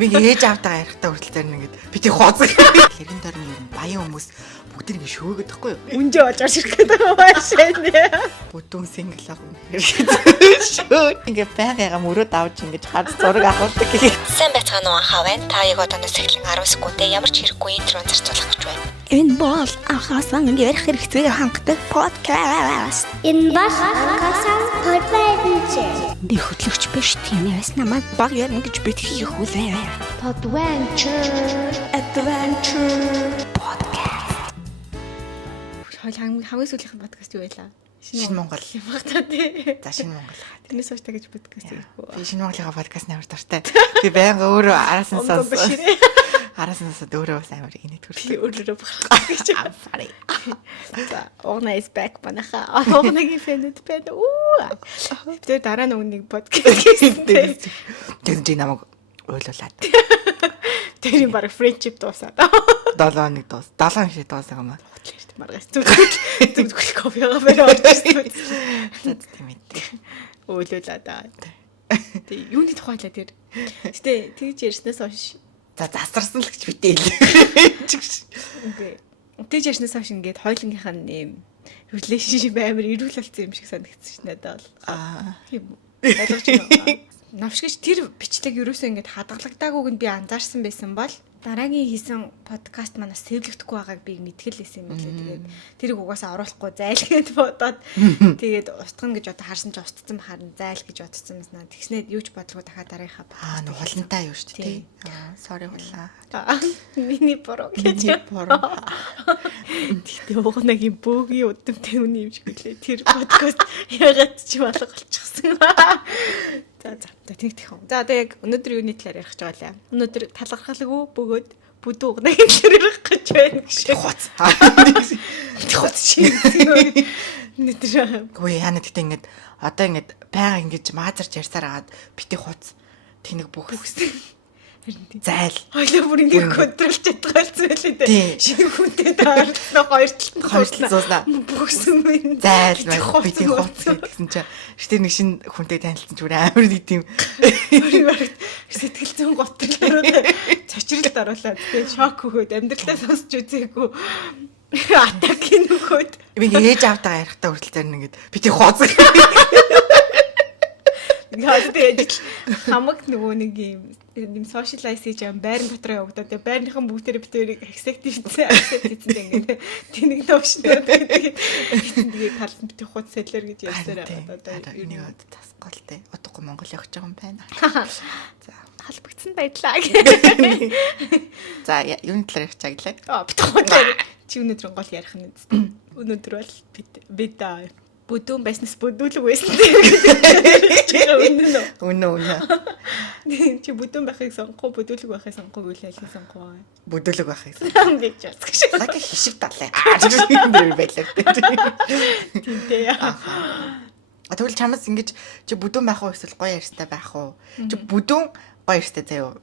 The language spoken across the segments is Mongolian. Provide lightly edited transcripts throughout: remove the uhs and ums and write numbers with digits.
Би ээж аавтайгаа ярихтаа хүртэл зарим ингээд би тэг хооцоо. Хэрэн дөрн юм баян хүмүүс бүгд ингэ шөөгöd тахгүй юу? Үнжээ олж ирэх гэдэг юм байна. Бүдүүн сингл ах юм. Шөө. Ингээ байгаага мөрөө давж ингэж хад зураг авахдаг гэх. Сайн байцгаана уу хаа байна? Та яг одооноос эхлэн 10 секундээ ямар ч хэрэггүй интро зарцуулах гэж байна. Энэ бол анхаасан ярих хэрэгцээг хангадаг подкаст. Энэ бол анхаасан подкаст. Би хөтлөгч биш тиймээс намайг баг ярина гэж бид хийх үлээ. Adventure Podcast. Хамгийн сүүлийнх подкаст юу байлаа? Шинэ Монгол юм багтаа тий. За шинэ Монгол хаа. Тэрнээс хойш та гэж подкаст хийхгүй. Би шинэ Монголын подкаст нээр дуртай. Би байнга өөрөө араас нь сонсоо. Араас нь сонсоод өөрөө бас амар инээд Би хүрдэг. өөрөөрөө бахарх гэж. Sorry. За, Огна is back банаха. Огнагийн фэнэд байна. Үү. Тэр дараа нэг подкаст хийсэн. Тэг намайг ойлуулаад. Тэр юм баг friendship дуусаад. 7 дуус. 7 шиг дуусах юм аа. Маргас зүгдгөл кофега барай орчихсон. Тийм ээ. Ойлуулаад аа. Тэг юуны тухайлаа тэр. Гэтэ тэгж ярьснаас хойш За засарсан л гэж битээ. үгүй. Тэгж ярьснаас хойш ингээд хоёулынгийнх нь юм relationship амар ирүүл болсон юм шиг санагдсан ш надад бол. Тийм үү. Ойлгож байна. Навшгич тэр бичлэг ерөөсөө ингээд хадгалагдаагүйг нь би анзаарсан байсан бол дараагийн хийсэн подкаст манаас сэвлэгдэхгүй байгааг би мэдгэл лээсэн юм лээ. Тэгээд тэрийг угаасаа оруулахгүй зайлгээд бодоод тэгээд устгана гэж одоо харсан ч устцсан харна зайл гэж бодсон юмснаа. Тэгснээд юу ч бодлого дахиад дараагийнхаа Нэг хулантай юу шүү дээ. Sorry хулаа. миний бороо гэж. Миний бороо. Тэгтээ угнагийн бөөгийн удамтай үний юм шиг үлээ. Тэр подкаст ягаад ч болго болчихсон. За тэгэх юм. За одоо яг өнөөдөр юуны талаар ярих гэж байгаа лээ. Өнөөдөр талархалгүй бөгөөд бүдүү угнагийн талаар ярих гэж байна гэж. Хоц. Хоц шиг. Өнөөдөр Гүй яна гэхдээ ингээд одоо ингээд байга ингэж маазарч ярьсаар агаад бити хуц тэнэг бүх зайл хоёлоо бүр ингэ контролч чадгаалцсан байлээ дээ. Шинэ хүнтэй таарсан хоёр талд зууснаа бүгсэн юм. зайл бити хуц гэсэн чинь штэ нэг шинэ хүнтэй танилцсан ч бүр амар нэг тийм сэтгэл зүйн готрол цочролд оруулаад тэгээ шок өгөөд амьдралаа сонсч үзээгүй атакийн өгөөд би ээж аавтайгаа ярихтаа хүртэл зарим ингээд бити хуц ингээд тэгээд хамаг нөгөө нэг юм socialize хийж байгаа байрны дотроо явагдаад тэгээ байрныхан бүгдээрээ битэрийг accept хийсэн ингээд тэнийг дооштой тэгээд талд бити хуц сэлэр гэж ярьсаар одоо энийг тасгал те удахгүй Монгол явж байгаа юм байна. За халбагдсан байдлаа. За юуны талаар ярьж байгаа гэлээ. Бити хуц чи өнөөдөр гол ярих нь үстэй. Өнөөдөр бол бид бүдүүн байснаас бүдүүлэг байсан гэдэг. Үнэ. Чи бүдүүн байхыг сонгохгүй, бүдүүлэг байхыг сонгохгүй үл айлын сонгоо. Бүдүүлэг байхыг. Би ч яцдаг шүү. Лаг хишиг талаа. Тийм дээр байлаа. Тинтэй. Тэгвэл чамаас ингэж чи бүдүүн байх уу эсвэл гоё ярьстай байх уу? Чи бүдүүн гоё ярьстай заяа.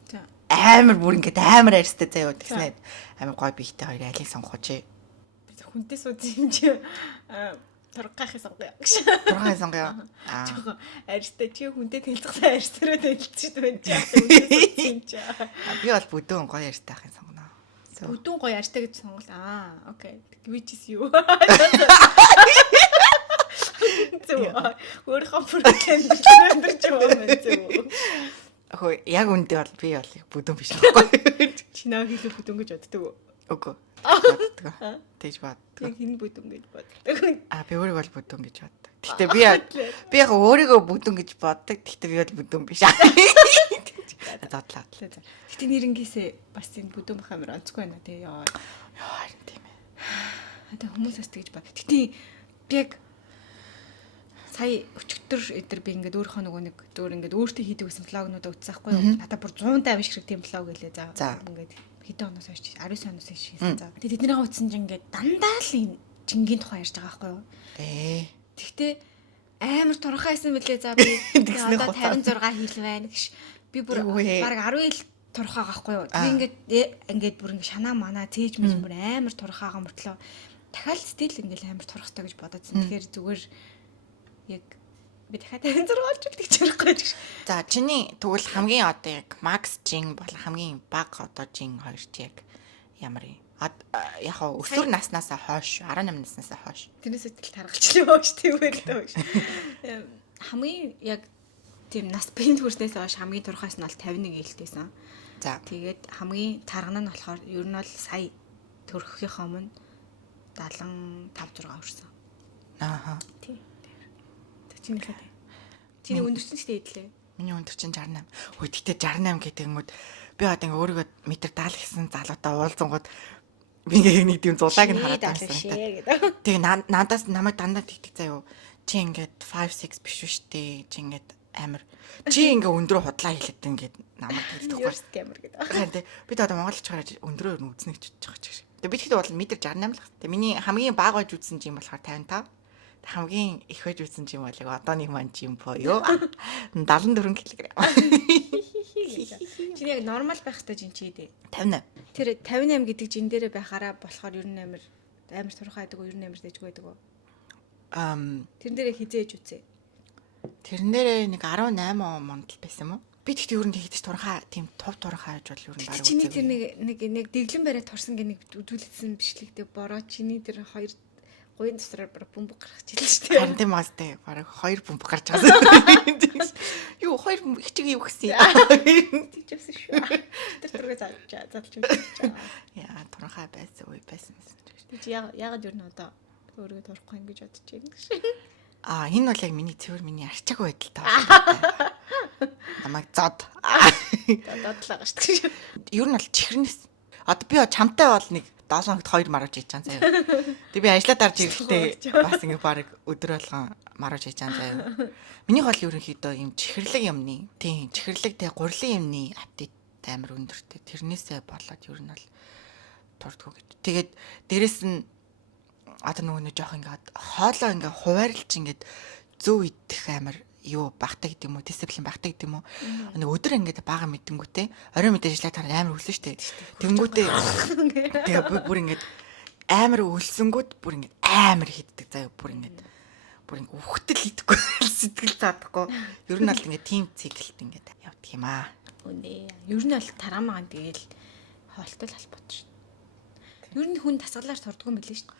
Амар бүр ингэж амар ярьстай заяа тэгснээр амар гоё биетэй хоёр айлын сонгох чи. Би хүнтэй сууж юм чи тургахын сонгоё гэж. Тургахын сонгоё. Жохоо арьстай чи хүнтэй танилцахлаа арьсраа танилцчих байна чи. Би бол бүдүүн гоё ярьстай байхын сонгоно. Бүдүүн гоё арьстай гэж сонгол. Окей. Which is you. Зөв. Өөрийнхөө бүрэн өндөрч юм байна. Хөө яг үндэ бол би бол бүдүүн биш аахгүй. Чи наа хийх бүдүүн гэж боддог уу? Үгүй. Боддог. Тэгж боддог. Яг энэ бүдүүн гэж боддог. Би өөрийгөө бол бүдүүн гэж боддог. Гэхдээ би яг өөрийгөө бүдүүн гэж боддог. Гэхдээ би бол бүдүүн биш. Задлаа. Гэтэ нэрэнгээс бас энэ бүдүүн бах амар онцгүй байна тий. Яа харин тийм ээ. Одоо хүмүүсээс тэгж бод. Гэтэ би яг сая өчигдөр эдэр би ингээд өөрийнхөө нөгөө нэг дөр ингээд өөртөө хийдэг гэсэн блогнуудаа үзсэхгүй юу. Надаа бүр 150 шиг тийм блог гэлээ за. Ингээд хэдэн оноос хойш 19 оноос хойш хийсэн за. Тэгээд тэднийгээ утсан чинь ингээд дандаа л энэ жингийн тухай ярьж байгаа байхгүй юу. Тэгтээ амар турхайсан мөлий за би одоо 56 хил байна гэж. Би бүр баг 10 ил турхаа гахгүй юу. Би ингээд бүр ингээд шанаа манаа цээж мэж бүр амар турхаагаа мөртлөө дахиад стил ингээд амар турхтай гэж бодоодсэн. Тэгэхээр зүгээр яг би дахиад 56 болчихвол тэгж ярихгүй гэж. За чиний тэгвэл хамгийн одоо яг макс жин бол хамгийн бага одоо жин хоёр чи яг ямар юм? Яг өсвөр наснаас хойш 18 наснаас хойш. Тэрнээс тэл таргалчлаа боош тийм байл даа. Хамгийн яг тийм нас бэнд хүрснээс хойш хамгийн турхаас нь бол 51 ээлжтэйсэн. За тэгээд хамгийн таргана нь болохоор ер нь бол сая төрөхийнхөө өмнө 75 6 хүрсэн. ааха. Тийм. Чиний өндөрсөн ч дээдлээ. Миний өндөр чинь 68. Хөөе тэгтээ 68 гэдэг юмуд би одоо ингээ өөрийгөө метр 70 гэсэн залуутай уулзангууд би ингээ нэг тийм зулааг нь хараад байсан. Тэгээ надаас намайг дандаа тэгдэг заяа. Чи ингээд 5 6 биш үү штэ. Чи ингээд амар чи ингээ өндрөө худлаа хэлээд ингээд намайг тэгдэг Юурс камер гэдэг. Харин би одоо монголч гараад өндрөө нь үзнэ гэж бодож байгаа ч. Тэгээ би тэгтээ бол метр 68 л. Тэгээ миний хамгийн бага байж үзсэн жим болохоор 55. Хамгийн их байж үзсэн жим бол яг одооний маань жим боёо. 74 кг. Чиний яг нормал байх хэрэгтэй жин чи дээ. 58. Тэр 58 гэдэг жин дээрээ байхаараа болохоор ер нь амар турхай байдаг уу, ер нь амар дэжгүй байдаг уу? Тэрэн дээрээ хизээж үцээ. Тэрэн дээрээ нэг 18 онд л байсан юм уу? Би тэгтээ ер нь тэгдэж турхаа тийм тув турхаа гэж бол ер нь баг. Чиний тэр нэг дэглэн бариад турсан гэх нэг үзүүлсэн бичлэгтэй бороо чиний тэр хоёр гуйн тусраар бараг бөмбөг гаргаж илээ шүү дээ. Харин тийм аастай бараг 2 бөмбөг гарч байгаа. Юу 2 бөмбөг хичээг юу гэсэн юм. Тийчсэн шүү. Тэр түргээ залж юм. Яа турхаа байсан үе байсан. Чи яагаад ер нь одоо өөрийгөө турахгүй юм гэж бодож байна гэж. Энэ бол яг миний цэвэр миний арчааг байдал таа. Намайг зод. Додлаа гаш гэж. Ер нь бол чихрэнэс. Одоо би чамтай бол нэг 7 хоногт 2 марууж хийж байгаа заяа. Тэг би ажиллаа дарж ирэхдээ бас ингэ баг өдөр болгон марууж хийж байгаа заяа. Миний хол ерөнхийдөө юм чихэрлэг юмны, тийм чихэрлэг тэ гурлын юмны апдейт амар өндөртэй. Тэрнээсээ болоод ер нь бол турдгоо гэж. Тэгээд дээрэс нь одоо нөгөө нэг жоох ингээд хоолоо ингээ хуваарлж ингээд зөв идэх амар юу багтаа гэдэг юм уу, дисциплин багтаа гэдэг юм уу. Нэг өдөр ингээд бага мэдэнгүүтээ орой мэдээж ажиллаад тараа амар өлсөн штэ. Тэнгүүтээ тэгээ бүр ингээд амар өлсөнгүүд бүр ингээд амар хиддэг заяа бүр ингээд үхтэл идэхгүй сэтгэл заадахгүй. Ер нь бол ингээд тим циклд ингээд явдаг юм аа. Үнэ. Ер нь бол тараамаа тэгэл хоолтой холбоотой шүү. Ер нь хүн тасгалаар турдгүй юм билээ шүү.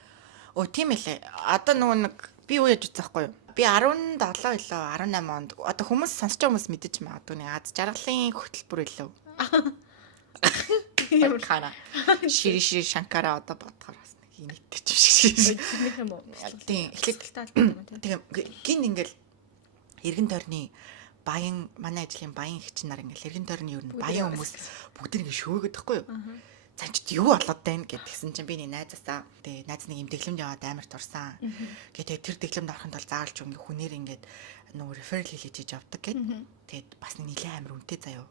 Тийм ээ. Одоо нөгөө нэг би юу яаж үзэх байхгүй юу? Би 17 илүү 18 онд одоо хүмүүс сонсож байгаа хүмүүс мэдэж магадгүй нэг аз жаргалын хөтөлбөр илүү. Ямар хана. Шири шанкара одоо бодохоор бас нэг инээдтэй ч шиг. Тийм. Тэгээ гин ингээл эргэн тойрны баян манай ажлын баян эгч нар ингээл эргэн тойрны ер нь баян хүмүүс бүгд ингэ шөөгöd байхгүй юу? Цаачд юу болоод байна гэдгсэн чинь би нэг найзаасаа тэгээ найз нэг юм дэглэмд яваад амар турсан. Тэгээ тэр дэглэмд орохын тулд заавалж ингээ хүнээр ингээд нөгөө реферал хийж явдаг гэд. Тэгээд бас нэг нэлээ амар үнэтэй заяо.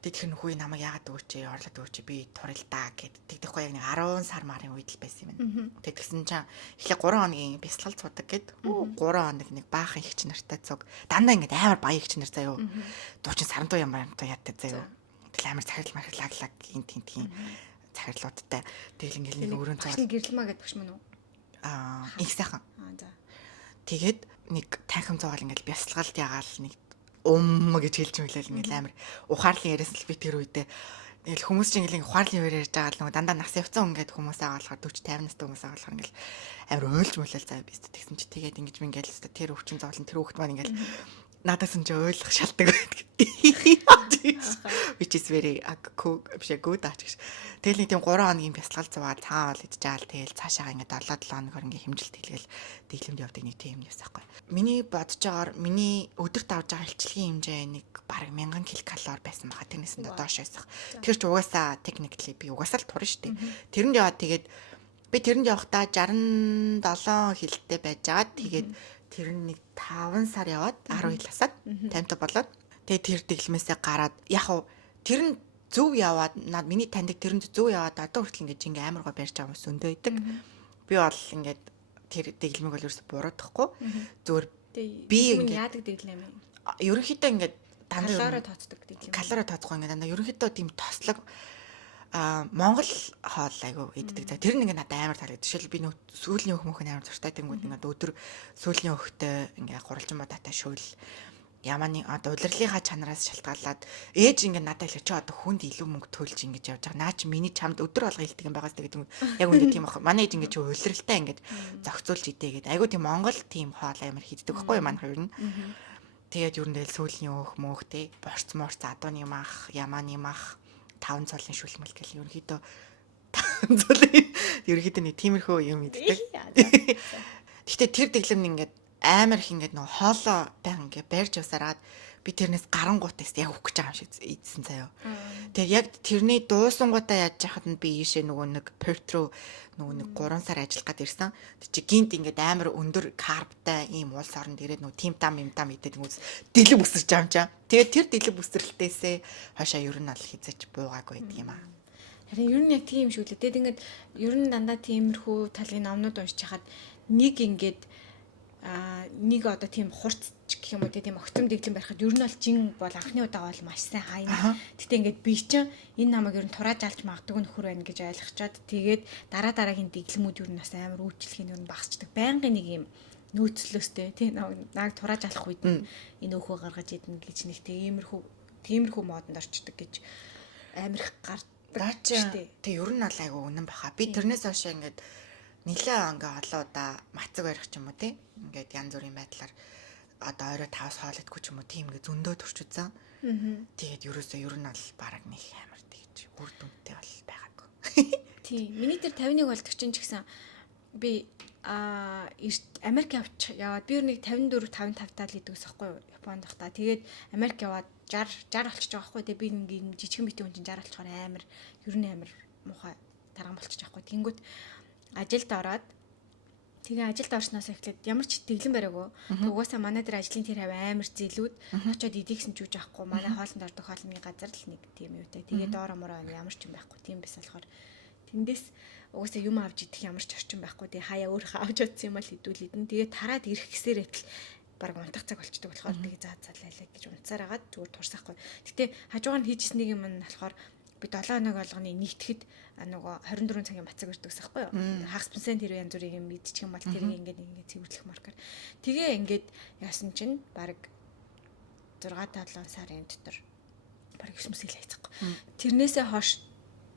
Тэгээд тэр нөхөө намайг яагаад өгөөч орлоод өгөөч би турал даа гэд. Тэгдэхгүй яг нэг 10 сар марын үед л байсан юм. Тэгээд тэгсэн чинь эхлээ 3 хоногийн бясалгал цуудаг гэд. 3 хоног нэг баахан ихч нартай цуг. Дандаа ингээд амар баян ихч нар заяо. Дуучин сарандуу ямар яаттай заяо. Амар захирал мархлаглаг тийм захирлуудтай. Тэгэл ингээл нэг өрөөнд цаар. Гэрэлмаа гэдэг ч мөн үү? Их сайхан. За. Тэгээд нэг танхим зугаал ингээл бясалгалд ягаал нэг гэж хэлж мэлэл ингээл амар ухаарлын яриас л би тэр үедээ ингээл хүмүүс чинь ингээл ухаарлын яриа ярьж байгаа л нөгөө дандаа нас явцсан ингээд хүмүүсээ агаалахаар 40 50 настай хүмүүсээ агаалахаар ингээл амар ойлж мөлөл заа биз тэгсэн чи тэгээд ингэж би ингээл тэр өвчин зоглон тэр хүүхд маань ингээл надаас нь ч ойлгох шалтгаан байдаг. Which is very good гэж. Тэгэл нэг тийм 3 хоногийн бясалгал зугаад цаавал идчихаал тэгэл цаашаа ингээд 7 хоногор ингээд хэмжилт хийлгээл дэглэмд явдаг нэг тийм юм ясахгүй. Миний бодож байгаагаар миний өдөрт авж байгаа хилчлэгийн хэмжээ нэг бараг 1000 ккал байсан байгаа. Тэрнээс нь доош байсан. Тэр ч угаасаа technically би угаасаа л турна шүү дээ. Тэрэнд яваад тэгээд би тэрэнд явахдаа 67 хилтэй байжгаад тэгээд тэр нэг 5 сар яваад 10 хил хасаад 50 болоод тэгээ тэр дэглэмээсээ гараад яг хав тэр нь зөв яваад миний таньдаг тэр нь зөв яваад одоо хүртэл ингээд ингээ амар гоо барьж байгаа хүмүүс өндөө идэг. Би бол ингээд тэр дэглэмийг бол ерөөсө буруутгахгүй. Зөвөр би ингээд яадаг дэглэм юм. Ерөнхийдөө ингээд калори тооцдог дэглэм. Калори тооцохгүй ингээд дандаа ерөнхийдөө тийм тослог Монгол хоол айгу иддэг. За тэр нэг надад амар таалагдав. Жишээл би сүүлийн өөхмөх амар зуртай тэнгүүд ингээд өдөр сүүлийн өөхтэй ингээд гурвалжин бадатай шүүл ямааны одоо удирдлынхаа чанараас шалтгаалаад ээж ингээд надад хэлээ чи одоо хүнд илүү мөнгө төлж ингэж явж байгаа. Наа чи миний чамд өдөр болго хэлдэг юм байгаас тэгээд яг үндэ тийм ах. Манай ээж ингээд чи улиралтай ингээд зохицуулж идээгээд айгу тийм Монгол тийм хоол амар хийддэг байхгүй юу манайх юу. Тэгээд ер нь л сүүлийн өөх мөөх те борц морц адууны мах ямааны мах 5 цолын шүлмэл гэл ерөнхийдөө 5 цолын ерөнхийдөө нэг тиймэрхүү юм иддэг. Гэхдээ тэр дэглэм ингээд амар их ингээд нөгөө хоолоо баян ингээд барьж усараад би тэрнээс гарангуутаас яг өгөх гэж байгаа юм шиг ийдсэн заяа. Тэгээд яг тэрний дуусангуудаа яаж яхад нь би ийшээ нөгөө нэг Портро нөгөө нэг 3 сар ажиллах гээд ирсэн. Тэг чи гинт ингээд амар өндөр карбтай ийм улс оронд ирээд нөгөө тим там идээд хүмүүс дэлэг бүсэрч байгаа юм чам. Тэгээд тэр дэлэг бүсрэлтээсээ хашаа ер нь ал хизээч буугаагүй гэдэг юм аа. Харин ер нь яг тийм шүү лээ. Тэгээд ингээд ер нь дандаа тиймэрхүү талын номнууд уншиж хахад нэг ингээд нэг одоо тийм хурц гэх юм уу тийм огцом дэглэм барихад ер нь бол жин бол анхны удаа бол маш сайн хайна. Гэтэ ингээд би чинь энэ намайг ер нь турааж алж магадгүй нөхөр байна гэж ойлгочоод тэгээд дараагийн дэглэмүүд ер нь бас амар үйлчлэх нь ер нь багасчдаг. Байнгын нэг юм нөөцлөөстэй тийм наг турааж алах үед энэ өөхөө гаргаж идэнэ гэж нэг тиймэрхүү модонд орчдөг гэж амар их гардаг шүү дээ. Тэг ер нь бол айгу үнэн баха. Би тэрнээс хойш ингээд нилээ ингээ олоодаа мацаг барих ч юм уу тий. Ингээд янз бүрийн байдлаар одоо орой 5-с хоолойдгүй ч юм уу тийм ингээ зөндөө төрч үзэн. Тэгээд ерөөсөө ер нь бол бараг нэг амар тэгж үр дүнтэй бол байгаагүй. Тийм. Миний тэр 51 болдог чинь ч гэсэн би Америк яваад би ер нь 54 55 тал идэв гэсэхгүй юу Японд байхдаа. Тэгээд Америк яваад 60 болчихж байгаа байхгүй. Тэгээд би ингээ жижигэн битэн хүн чинь 60 болчихоор амар ер нь амар муухай тарган болчихж байгаа байхгүй. Тэнгүүт ажилд ороод тэгээ ажилд орсноос эхлээд ямар ч дэглэм бариагүй. Угаасаа манай дээр ажлын тэр хав амар зэлүүд очоод идэгсэн ч үж авахгүй. Манай хоолнд ордог хоолны газар л нэг тийм юутай. Тэгээ доороо мороо ямар ч юм байхгүй. Тийм биш болохоор тэндээс угаасаа юм авч идэх ямар ч орчин байхгүй. Тэгээ хаяа өөрөө авч утсан юм л хэдүүл идэн. Тэгээ тараад ирэх гэсээр этэл баг унтах цаг болчдөг болохоор тэгээ заалаа гэж унцаар агаад зүгээр турсахгүй. Гэтэ хажуугаар нь хийжсэн нэг юм нь болохоор би 7 хоног болгоны нийтгэхэд нөгөө 24 цагийн мацаг өрдөг гэсэн байхгүй юу? Хагас пенсент тэр янз бүрийн юм идчих юм бол тэрийг ингээд цэвэрлэх маркер. Тэгээ ингээд яасан чинь баг 6-7 сарын дотор баг 9 мэсэл хайцахгүй. Тэрнээсээ хойш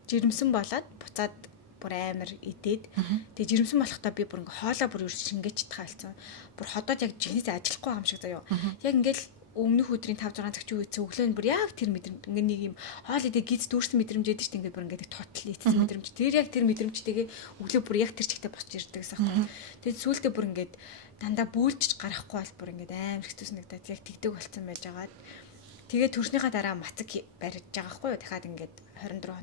жирэмсэн болоод буцаад бүр амар идээд тэгээ жирэмсэн болохдоо би бүр ингээ хоолоо бүр шингээж чадхаа болсон. Бүр ходоод яг жинээс ажиллахгүй юм шиг заяа. Яг ингээл өмнөх өдрийн 5-6 цаг чи үйцэн өглөө нь бүр яг тэр мэдрэмж ингээ нэг юм хоол идэ гиз дүүрсэн мэдрэмж яддаг шүү дээ ингээ бүр ингээ тотал ийцсэн мэдрэмж. Тэр яг тэр мэдрэмжтэйгээ өглөө бүр яг тэр чигтээ босч ирдэг гэсэн юм. Тэгээд сүүлдээ бүр ингээ дандаа бүүлжиж гарахгүй бол бүр ингээ амар хэцүү санагдаад яг тэгдэг болцсон байж байгаад тэгээд төрснийхаа дараа мацаг барьж байгаа хгүй юу дахиад ингээд 24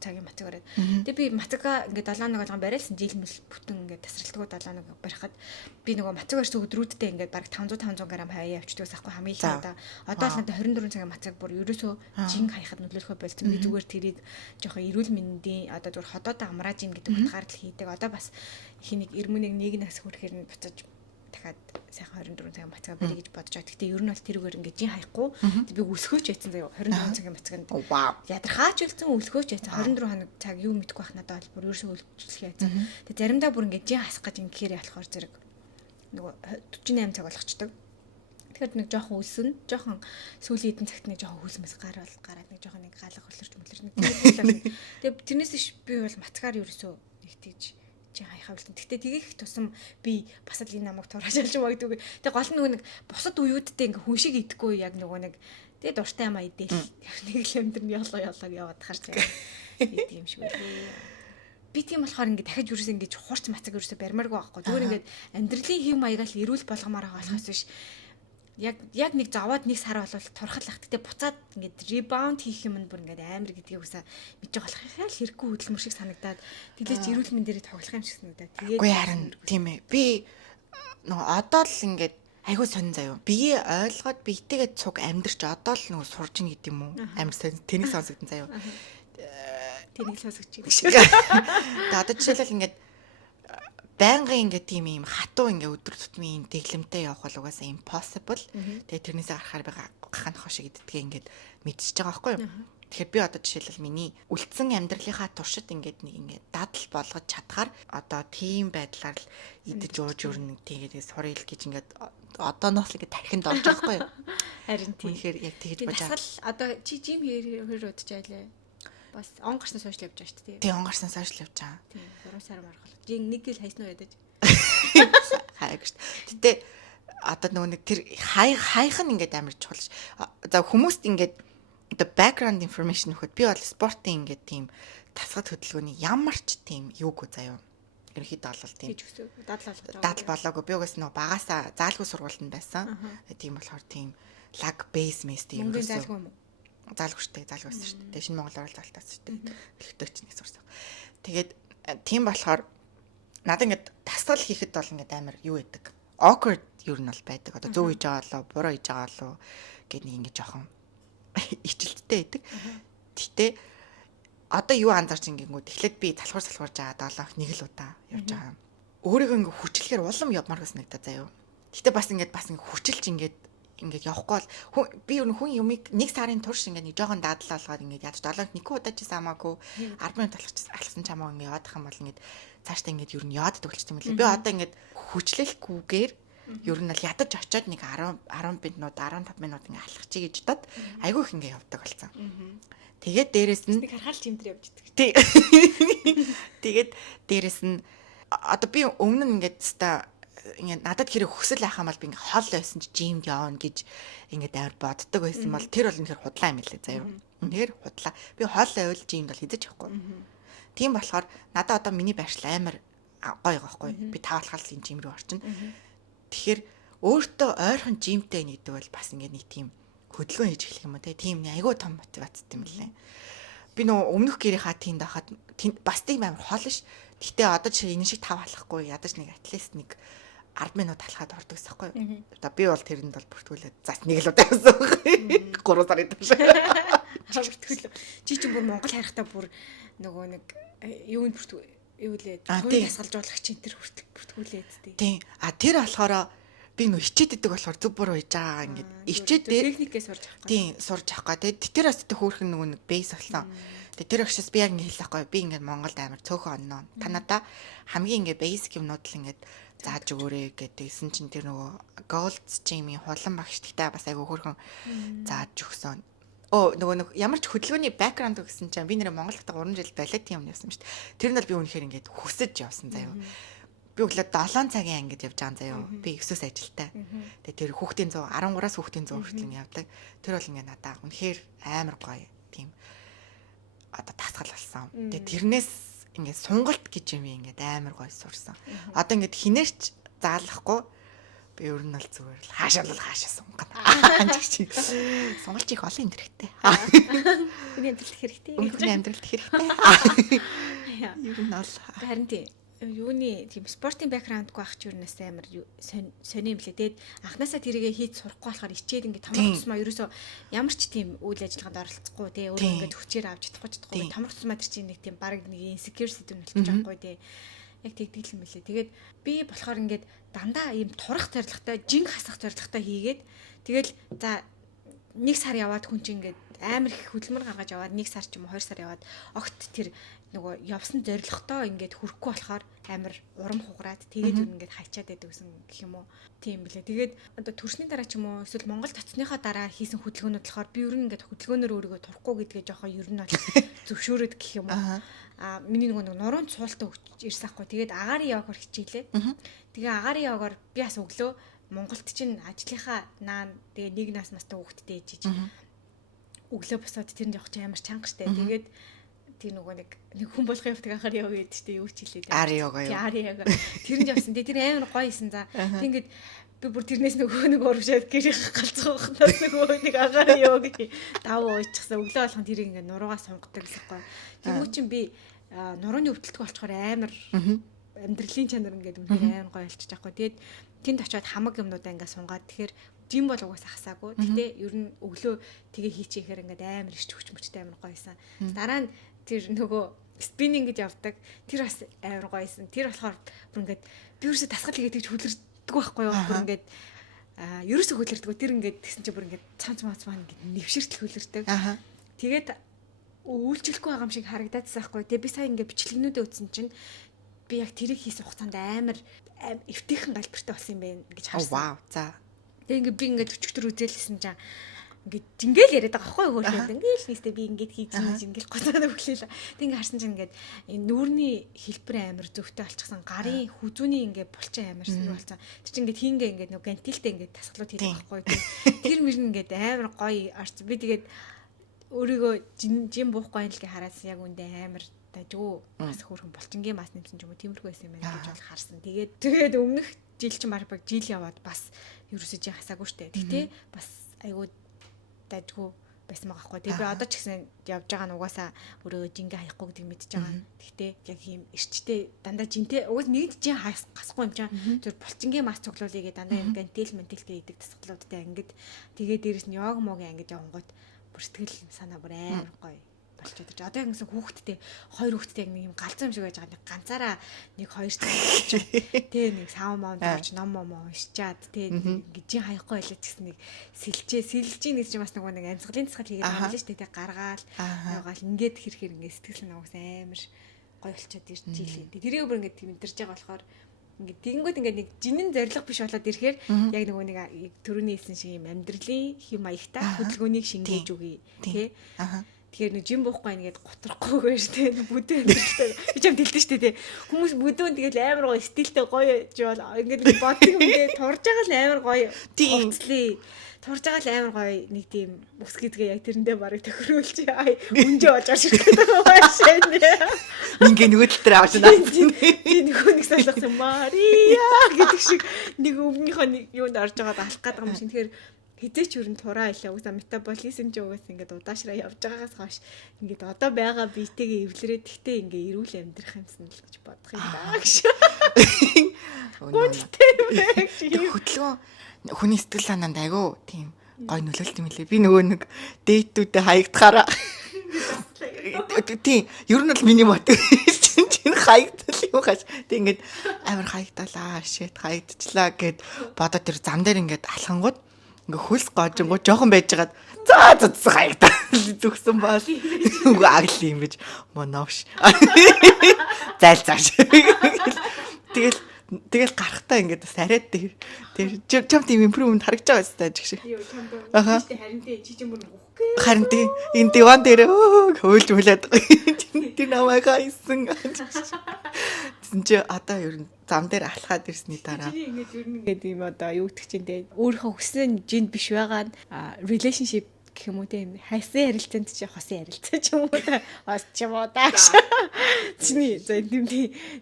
цагийн мацаг бариад тэгээд би мацага ингээд 7 хоног болгон бариалсан жилмэл бүтэн ингээд тасралтгүй 7 хоног барихад би нөгөө мацаг барьсан өдрүүддээ ингээд баг 500 г хаяа явчихдаг байхгүй хамгийн их надаа одоо л надаа 24 цагийн мацаг бүр ерөөсөө жин хаяхад нөлөөлөхөө болцсон би зүгээр тэрийг жоохон эрүүл мэндийн одоо зүгээр ходоодоо амрааж ийн гэдэг утгаар л хийдэг одоо бас хинийг эрмүнийг нэг нас хүрэхээр нь буцаж дахиад сайхан 24 цагийн мацаг барья гэж бодож байгаа. Гэхдээ ер нь бол тэрүүгээр ингээд жин хаяхгүй. Би өсгөөч яйцсан заяа 24 цагийн мацагт. Ядархаач үлдсэн өсгөөч яйцсан 24 хоног цаг юу мэдэхгүй байх надад бол бүр ерөөсөө үлдчихлээ яйцсан. Тэгээ заримдаа бүр ингээд жин хасах гэж ингэхээр ялахаар зэрэг нөгөө 48 цаг болгочдөг. Тэгэхээр нэг жоохон үлсэн, жоохон сүүлийн эдэн цагт нэг жоохон хөлсмэс гараад нэг жоохон нэг галах хөрлөрч мөлөрч нэг. Тэгээ тэрнээс би бол мацгаар ерөөсөө нэг тийж чи хаяхаа үлдэн. Гэтэ тгийх тусам би бас л энэ намайг турааж алж магадгүй. Тэг гол нь нөгөө нэг бусад уюудтай ингээ хүн шиг идэхгүй яг нөгөө нэг тэгээ дуртай юм айдэл. Нэг л юм дэр нь ёолоо яваад харж байгаа. Ийм юм шиг үлээ. Би тийм болохоор ингээ дахиж юусэн ингээ хурц мацаг юусэн барьмааргүй байхгүй. Зүгээр ингээ амьдралын хэв маягаар л эрүүл болгомоор байгаа болохоос биш. Яг нэг заваад нэг сар болвол турхал ах. Гэтэ буцаад ингээд ребаунд хийх юм бүр ингээд амар гэдгийг үсээ мэдэж болох хэл хэрэггүй хөдөлмөр шиг санагдаад тэглэж эрүүл мэндээр тоглох юм шиг санагдаад тэгээд үгүй харин тийм ээ би нөгөө одоо л ингээд айгуу сонин заяа бие ойлгоод биетэйгээ цуг амьдрч одоо л нөгөө сурж ийн гэдэг юм уу амар сонин тэнийг сонсогдсон заяа тэнийг сонсогч юм шиг тэгээд одоо жишээлбэл ингээд байнгын ингээ тийм юм хатуу ингээ өдөр тутмын дэглэмтэй явах бол угаасаа impossible. Тэгээ тэрнээсээ гарахаар би гаханах шиг иддэг ингээд мэдчихэж байгаа байхгүй юу. Тэгэхээр би одоо жишээлбэл миний үлдсэн амьдралынхаа туршид ингээд нэг ингээд дадал болгож чадхаар одоо тийм байдлаар л идэж ууж өрнө тэгээд сурал гэж ингээд одооноос л ингээд тархинд орж байгаа байхгүй юу? Харин тийм. Үнэхээр яг тэгж Тэгээд бож байгаа. дасгал одоо чи жим хэр удаж айлаа. Бас он гарснаас хойш л явж байгаа шүү дээ. Тий, он гарснаас хойш л явж байгаа. Тийм 3 сар мархал. Жин нэг ил хайснаа ядаж. Хайг шүү дээ. Гэтэ одоо нөгөө нэг тэр хайх нь ингээд амар чухал ш. За хүмүүст ингээд одоо background information өгөхөд би бол спортын ингээд тийм тасгад хөдөлгөөний ямар ч тийм юугүй заяа. Ерөнхийдөө бол тийм Хийж өсөв. Дадлал болоогүй. Би угаас нөгөө багасаа заалгүй сургуультанд байсан. Тийм болохоор тийм лаг бейс мэстэй юм мөнгөний гэсэн. заалгүй юм уу? Заалгүй штэ, заалгүй байсан штэ. Тэгээ шинэ Монгол орол заалтаас штэ. Эхлэгдэж нэг сурсан. Тэгээд тийм болохоор надад ингээд тасгал хийхэд бол ингээд амар юу байдаг. Awkward юу нь бол байдаг. Одоо зөв хийж байгаа болоо, буруу хийж байгаа болоо гэд нэг ингээд жоохон ичилттэй байдаг. Гэтэ одоо юу анзаарч ингэнгүүт эхлээд би залхуурж байгаа 7 нэг л удаа явж байгаа. Өөрийгөө ингээ хүчлэхээр улам явмаар гэсэн нэгдэ заяа. Гэтэ бас ингээ хүчилж ингээд явахгүй бол би ер нь хүн юмыг нэг сарын турш ингээ нэг жоохон дадлал болгоод ингээ яаж 7-нд нэг удаа ч самаагүй 10 минут алхсан ч хамаагүй ингээ явах юм бол ингээ цаашдаа ингээ ер нь яваад төгөлч юм лээ. Би одоо ингээ хүчлэхгүйгээр ер нь л ядаж очиод нэг 10 минут 15 минут ингээ алхачих гэж бодоод айгүй их ингээ явдаг болсон. Тэгээд дээрэс нь Нэг харахаар ч юмдэр явж идэг. Тий. Тэгээд дээрэс нь одоо би өмнө нь ингээд та ингээд надад хэрэг хөсөл ахаа мал би ингээд хол байсан чи жимд явна гэж ингээд амар боддог байсан бол тэр бол үнэхээр худлаа юм лээ заяа. Үнэхээр худлаа. Би хол байвал жимд бол хийж явахгүй. Тийм болохоор надад одоо миний байршил амар гоё байхгүй. Би таавалхал энэ жим рүү орчин. Тэгэхээр өөртөө ойрхон жимтэй нэгдэг бол бас ингээд нэг тийм хөдөлгөөн хийж эхлэх юм уу те. Тийм нэг айгүй том мотивац юм лээ. Би нөгөө өмнөх гэрийнхаа тийнд байхад бас тийм амар хол ш. Гэтэ одоо жишээ энэ шиг тав халахгүй ядаж нэг атлист нэг 10 минут халахад ордог гэсэн байхгүй юу? Одоо би бол тэрэнд бол бүртгүүлээд зас нэг л удаа явсан. 3 сарын турш. Бүртгүүлээ. Чи ч бүр Монгол харихтаа бүр нөгөө нэг юунд юу лээ. Төвийн тасгалжуулагч энэ төр бүртгүүлээд тий. Тийм. Тэр болохоор би нөө хичээд идэг болохоор зөв буруу хийж байгаа ингээд ичээд техникээ сурж авах. Тийм сурж авах га. Тэгээд тэр бас тэ хөөрхөн нөгөө нэг бейс болсон. Тэгээд тэр агшаас би яг ингэ хэлэх байхгүй. Би ингээд Монголд амар цөөхөн онноо. Та надаа хамгийн ингээд бейсик юмнууд л ингээд зааж өгөөрэй гэдэгсэн чинь тэр нөгөө Gold Gym-ийн хулан багш тэгтээ бас айгүй хөөрхөн зааж өгсөн. Нөгөө нэг ямар ч хөдөлгөөний бэкграунд гэсэн чинь би нэр Монголд 3 жил балет юм явсан шүү дээ. Тэр нь бол би үнэхээр ингээд хүсэж явсан заяа. Би өглөө 7 цагийн ангид явж байгаа заяа. Би 9-с ажилтаа. Тэгээ тэр хүүхдийн 100 13-аас хүүхдийн 100 хүртэл явдаг. Тэр бол ингээд надаа үнэхээр амар гоё тийм одоо тасгал болсон. Тэгээ тэрнээс ингээд сунгалт гэж юм ингээд амар гоё сурсан. Одоо ингээд хинээрч заалахгүй би ер нь л зүгээр л хаашаа сунгана. Сунгалч их олон юм хэрэгтэй. Миний амьдралд хэрэгтэй. Өнгөрний амьдралд хэрэгтэй. Ер нь бол харин тийм юуны тийм спортын бэкграундгүй ах ч юунаас амар сони юм лээ. Тэгээд анханасаа тэрийгэ хийж сурахгүй болохоор ичээд ингээд томрох тусмаа ерөөсөө ямар ч тийм үйл ажиллагаанд оролцохгүй тий өөрөө ингээд хүчээр авч чадахгүй томрох тусмаа тэр чинь нэг тийм баг нэг insecure сэдв болчих жоохгүй тий. Яг тэгдэг юм лээ. Тэгээд би болохоор ингээд дандаа ийм турах зорилготой, жинг хасах зорилготой хийгээд тэгэл за 1 сар яваад хүн чинь ингээд амар их хөдөлмөр гаргаж яваад 1 сар ч юм уу 2 сар яваад огт тэр нөгөө явсан зорилготой ингээд хүрэхгүй болохоор амар урам хугараад тэгээд ингээд хайчаад байдаг гэсэн гэх юм уу. Тийм билээ. Тэгээд одоо төрсний дараа ч юм уу эсвэл Монгол татсныхаа дараа хийсэн хөдөлгөөнүүд болохоор би ер нь ингээд хөдөлгөөнөөр өөрийгөө турахгүй гэдгээ жоохон ер нь бол зөвшөөрöd гэх юм уу. Миний нөгөө нуруунд суултаа ирсэн ахгүй. Тэгээд агаарын явахаар хичээлээ. Тэгээ агаарын яваагаар би бас өглөө Монголд чинь ажлынхаа наан тэгээ нэг нас настай хүүхэдтэй ээжиж өглөө босоод тэрэнд явах чинь амар чанга штэ. Тэгээд тийм нөгөө нэг хүн болох явдаг анхаар яваа гэдэг чинь юу ч хэлээ. Ари йога юу. Ари йога. Тэрэнд явсан. Тэр амар гоё исэн за. Ингээд би бүр тэрнээс нөгөө нэг урагшаад гэрийн галзуу ухнаас нөгөө нэг агаарын йога даваа уучихсан. Өглөө болгон тэрийг ингээд нуруугаа сунгадаг гэсэн гоё. Тэнгүү чинь би нурууны өвдөлтөг болчоор амар амьдралын чанар ингээд үнээр амар гоё болчих жоохгүй. Тэгээд тэнд очиод хамаг юмнуудаа ингээд сунгаад тэгэхээр жим бол угаасаа хасаагүй. Гэтэ ер нь өглөө тэгээ хийчихээр ингээд амар ирч хүч мөчтэй амар гоёсэн. Дараа нь тэр нөгөө спиннинг гэж явдаг. Тэр бас амар гоёсэн. Тэр болохоор бүр ингээд би ерөөсө тасгал хийгээд тэгж хүлэрдэг байхгүй юу? Бүр ингээд ерөөсө хүлэрдэг. Тэр ингээд тэгсэн чинь бүр ингээд цанц мац маань ингээд нэвшэртэл хүлэрдэг. Тэгээд үйлчлэхгүй байгаа юм шиг харагдаадсан байхгүй. Тэгээ би сая ингээ бичлэгнүүдээ үзсэн чинь би яг тэрийг хийсэн хугацаанд амар эвтэйхэн галбиртай болсон юм байна гэж харсан. Вау. За. Тэгээ ингээ би ингээ өчтөр үзээлсэн чинь ингээд жингээл яриад байгаа байхгүй юу хөөрхөн ингээл нэстэ би ингээд хийж ингээл гоцоод өглөөлээ. Тэг ингээ харсан чинь ингээд энэ нүүрний хэлбэр амар зөвхтэй болчихсон. Гарын хүзүүний ингээ булчин амар сонир болсон. Тэр чинь ингээд хийнгээ ингээд нөгөө гантилтэй ингээд тасгалууд хийдэг байхгүй юу. Тэр мөрн ингээд амар гоё арч би тэгээд өөрийгөө жим буухгүй байлгээ хараасан яг үндэ амар дажгүй бас хөөрхөн булчингийн мас нэмсэн ч юм уу тиймэрхүү байсан юм байна гэж бол харсан. Тэгээд өмнөх жил чинь баг жил яваад бас ерөөсөө жи хасаагүй штэ. Гэтэ бас айгуу дажгүй байсан байгаа хгүй. Тэгээ би одоо ч гэсэн явж байгаа нь угаасаа өөрөө жингээ хаяхгүй гэдэг мэдчихэж байгаа. Гэхдээ яг ийм эрчтэй дандаа жинтэй угаас нэгд жин хасахгүй юм чам. Тэр булчингийн мас цуглуулъя гэдэг дандаа юм гантил ментилтэй идэг тасгалуудтай ангид тэгээ дээрэс нь йог могийн ангид явангууд бүр сэтгэл санаа бүр амар гоё болчиход байна. Одоо яг гэсэн хүүхдтэй хоёр хүүхдтэй яг нэг юм галзуу юм шиг байж байгаа нэг ганцаараа нэг хоёр тэгээ нэг сав мав дорж ном уншчаад тэгээ гижийн хаяхгүй байлаа ч гэсэн нэг сэлж ийн гэж бас нөгөө нэг амьсгалын засал хийгээд байгаа юм л шүү дээ гаргаал явгаал ингээд хэр ингээд сэтгэл санаа уус амар гоё болчиход ирж ийлээ. Тэрийг бүр ингээд мэдэрч байгаа болохоор ингээд тэгэнгүүт ингээд нэг жинэн зориг биш болоод ирэхээр яг нөгөө нэг төрөний хэлсэн шиг юм амьдралын хэм маягтай хөдөлгөөнийг шингээж үгүй тий. Тэгэхээр нэг жим буухгүй нэгэд готрохгүйгээр тий бүдүүн амьдралтай би ч юм тэлдэж штэ тий хүмүүс бүдүүн тэгэл амар гоё стилтэй гоё живэл ингээд бодсон ингээд турж байгаа л амар гоё гоцлээ турж байгаа л амар гоё нэг тийм ус гэдгээ яг тэрэндээ барыг тохируулж үнжээ болж орж ирэх гэдэг байшаа нэ Ингээ нөгөө тал дээр авч наа. Нөгөө нэг солихсан Мария гэдэг шиг нэг өмнөхөө нэг юунд орж байгаад алах гэдэг юм шиг. Тэгэхээр хизээч өрн тураа илээ. Угсаа метаболизм ч угаас ингээд удаашраа явж байгаагаас хойш ингээд одоо байгаа биетэйгээ эвлэрээд тэгтээ ингээ эрүүл амьдрах юмсан л гэж бодох юм даа гэж. Хөдөлгөөн хүний сэтгэл санаанд айгүй тийм гой нөлөөлт юм лээ. Би нөгөө нэг дэйтүүдээ хаягдахаараа тийм ер нь бол миний мот чинь хаягдал юм хаш. Тэг ингээд амар хаягдалаа shit хаягдчихлаа гэд бодоод тэр зам дээр ингээд алхангууд ингээ хөлс гоожингуу жоохон байжгаад за хаягдал зүгсэн баал үгүй агли юм гэж моновш зайлцааш тэгэл гарахтаа ингээд бас арайд тэр чам тийм импрувмент харагдаж байгаа юм тааж шиг. Аха. Харин тий чи ч юм уу үгүй. Харин тий энэ диван дээр хөөлж хүлээд тэр намайг хайсан. Чи одоо ер нь зам дээр алхаад ирсний дараа ингээд юм одоо юу гэдэг чинь дээ өөрийнхөө хүссэн жинд биш байгаа нь relationship гэх юм уу тийм хайсан ярилцаанд чи хосын ярилцаа ч юм уу хос ч юм уу дааш чиний за тийм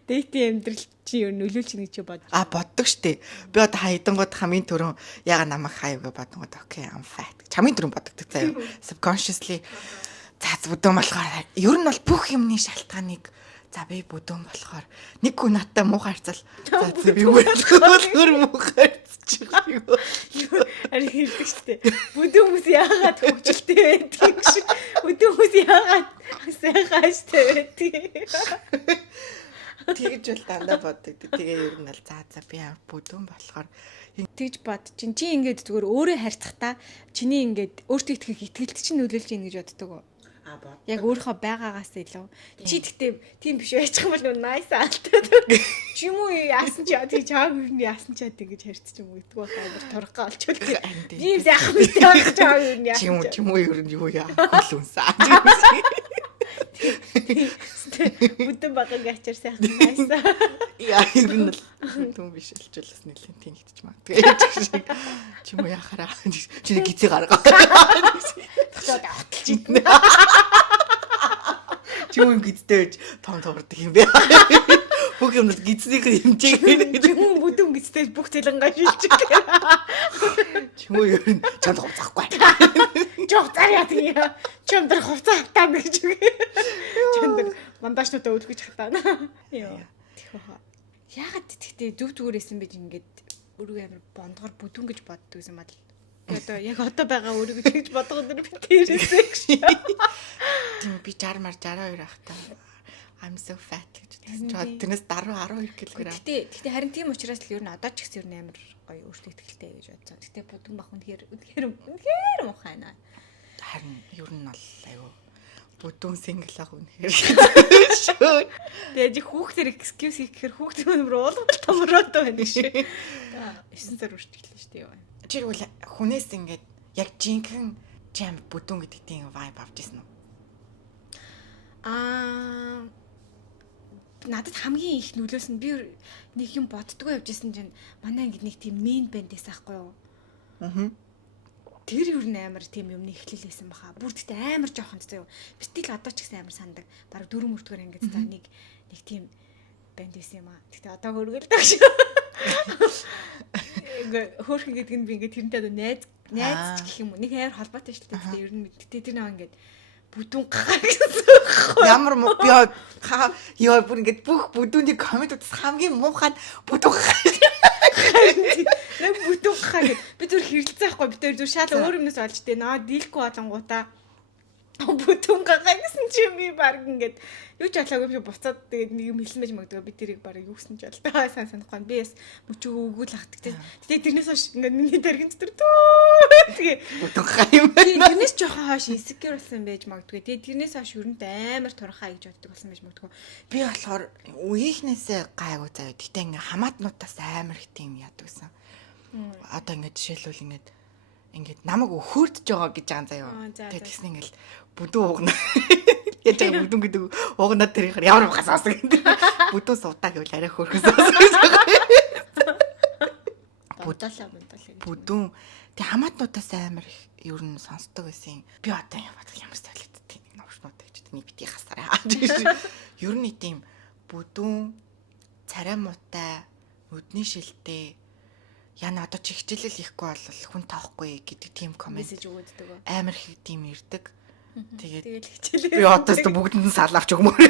дэйти амьдрал чи ер нь нөлөөлж нэг чи бод боддог штэ би одоо хайдангууд хамгийн түрүүн яга намайг хаяагаа бодгоод окей I'm fat чамын түрүүн боддог заяа subconsciously за бүдүүн болохоор ер нь бол бүх юмны шалтгааныг за би бүдүүн болохоор нэг хүн надтай муухай харцал за би өөр муухай харцчих юм. Ари хэлдэг штэ. Бүдүүн хүмүүс яагаад хөвчлөлтэй байдаг шиг. Бүдүүн хүмүүс яагаад сайхан штэ байдаг. Тэгж бол дандаа боддог. Тэгээ ер нь л за би бүдүүн болохоор тэгж бод чинь чи ингээд зүгээр өөрөө харьцахтаа чиний ингээд өөртөө итгэх итгэлт чинь нөлөөлж ийн гэж боддог уу? Яг өөрийнхөө байгаагаас илүү. Чи гэхдээ тийм биш байчих юм бол нөө nice алтаад. Чи юм уу яасан чи тий чааг юу яасан ч гэдэг гэж харьцчих юм уу гэдэггүй амар турхаа олчвол. Тийм сайхан битээ байх чааг юу яасан. Чи юм уу ер нь юу яахгүй л үнсаа. Бүдэн багын ачаар сайхан nice. Яа ер нь л түн биш олчулаас нэлээд тэнэгдэж магадгүй. Чи юм уу яхаараа чи гизээ гаргаа. Тэгшээд ахталж идэнэ. Чи юм гиздэж том туурдаг юм бэ? Бүх юм гизнийг хэмжээг юм бүдэн гиздэж бүх цэлэнгаа шилжих. Чи юм ер нь чамд хувцахгүй. Жогцаар яа тийм. Чамд хувцаа хатаа гэж үгүй. Чамд мандашнуудаа өлгөж хатаа. Йоо. Тэхөө. Яагаад тэгтээ зүгээр байсан бэ ингээд өөрийгөө амар бондгоор бүдүүн гэж боддог юм аа. Одоо яг одоо байгаа өөрийгөө тэгж бодгоо дэр би тэрээсээ гэж. Тийм би 60 ах та. I'm so fat гэж бодсон. Тэрнээс 12 кг. Гэтэ харин тийм учраас л ер нь одоо ч гэсэн ер нь амар гоё өөртөө ихтэй гэж бодсон. Гэтэ бүдүүн бах үнэхээр муухай наа. Харин ер нь бол айгүй Бүдүүн single ах үнэхээр шүү. Тэгээд хүүхдэр excuse хийхээр хүүхдэр өнөр уулгал томроод байна шүү. 9 сар үргэлжлээ шүү дээ. Тэр бол хүнээс ингээд яг жинхэнэ jam бүдүүн гэдэг тийм vibe авч ирсэн үү? Надад хамгийн их нөлөөс нь би нэг юм боддгоо явж исэн чинь манай ингээд нэг тийм main band байсан байхгүй юу? Тэр юу нээр тийм юмны эхлэлээсэн баха. Бүр тэгтээ амар жоохон заяа. Битгий л одоо ч гэсэн амар сандаг. Бараг 4 мөрдгөр ингээд за нэг тийм банд байсан юм аа. Тэгтээ одоо хөргөлдөг шүү. Хөөрхөн гэдэг нь би ингээд тэрнтэй найз гэх юм уу. Нэг амар холбоотой шүү дээ. Тэгтээ ер нь тэгтээ тэр нэг ингээд бүдүүн гахаа гэсэн. Ямар муу би ёо бүр ингээд бүх бүдүүний комментуудаас хамгийн муухай бүдүүн Нэг бүдүүн гахаа гэд би зүр хэрэлцээ ахгүй би тэр зүр шал өөр юмнаас олж дээ наа дийлэхгүй болонгуудаа бүдүүн гахаа гэсэн чи би баг ингээд юу ч алаагүй би буцаад тэгээд нэг юм хэлсэн байж магадгүй би тэрийг баг юу гэсэн ч болтой санахгүй би бас мөчөө өгүүл ах тэгээд тэрнээс хойш ингээд миний тархин дотор тэгээ бүдүүн гахаа юм байна. тэрнээс жоохон хойш insecure болсон байж магадгүй тэгээд тэрнээс хойш өрөнд амар турхаа гэж боддог болсон байж магадгүй Би болохоор үеийнхнээсээ гайгүй заяа. Гэтэ ингээ хамаатнуудаас амар их тийм яадаг гэсэн. Одоо ингээ жишээлбэл ингээд намайг өхөөрдөж байгаа гэж байгаа заяа. Тэгээд тэгсэн ингээл бүдүүн угна. Яаж байгаа бүдүүн гэдэг угнаа тэр ямар ухаас гэдэг. Бүдүүн суудаа гэвэл арай хөөрхөс. Бүдүүн тэг хамаатнуудаас амар их ер нь сонсдог байсан. Би одоо ямар соёлтой тийм номшнууд гэж нэг бити хасараа. Ер нь тийм бүдүүн царай муутай нүдний шилтэй яна одоо чи хичээлэл хийхгүй бол хүн таахгүй гэдэг тийм коммент мессеж өгөөддөг. амар их тийм ирдэг. Тэгээд хичээлээ. би одоо ч бүгдэнд нь салавч өгмөр.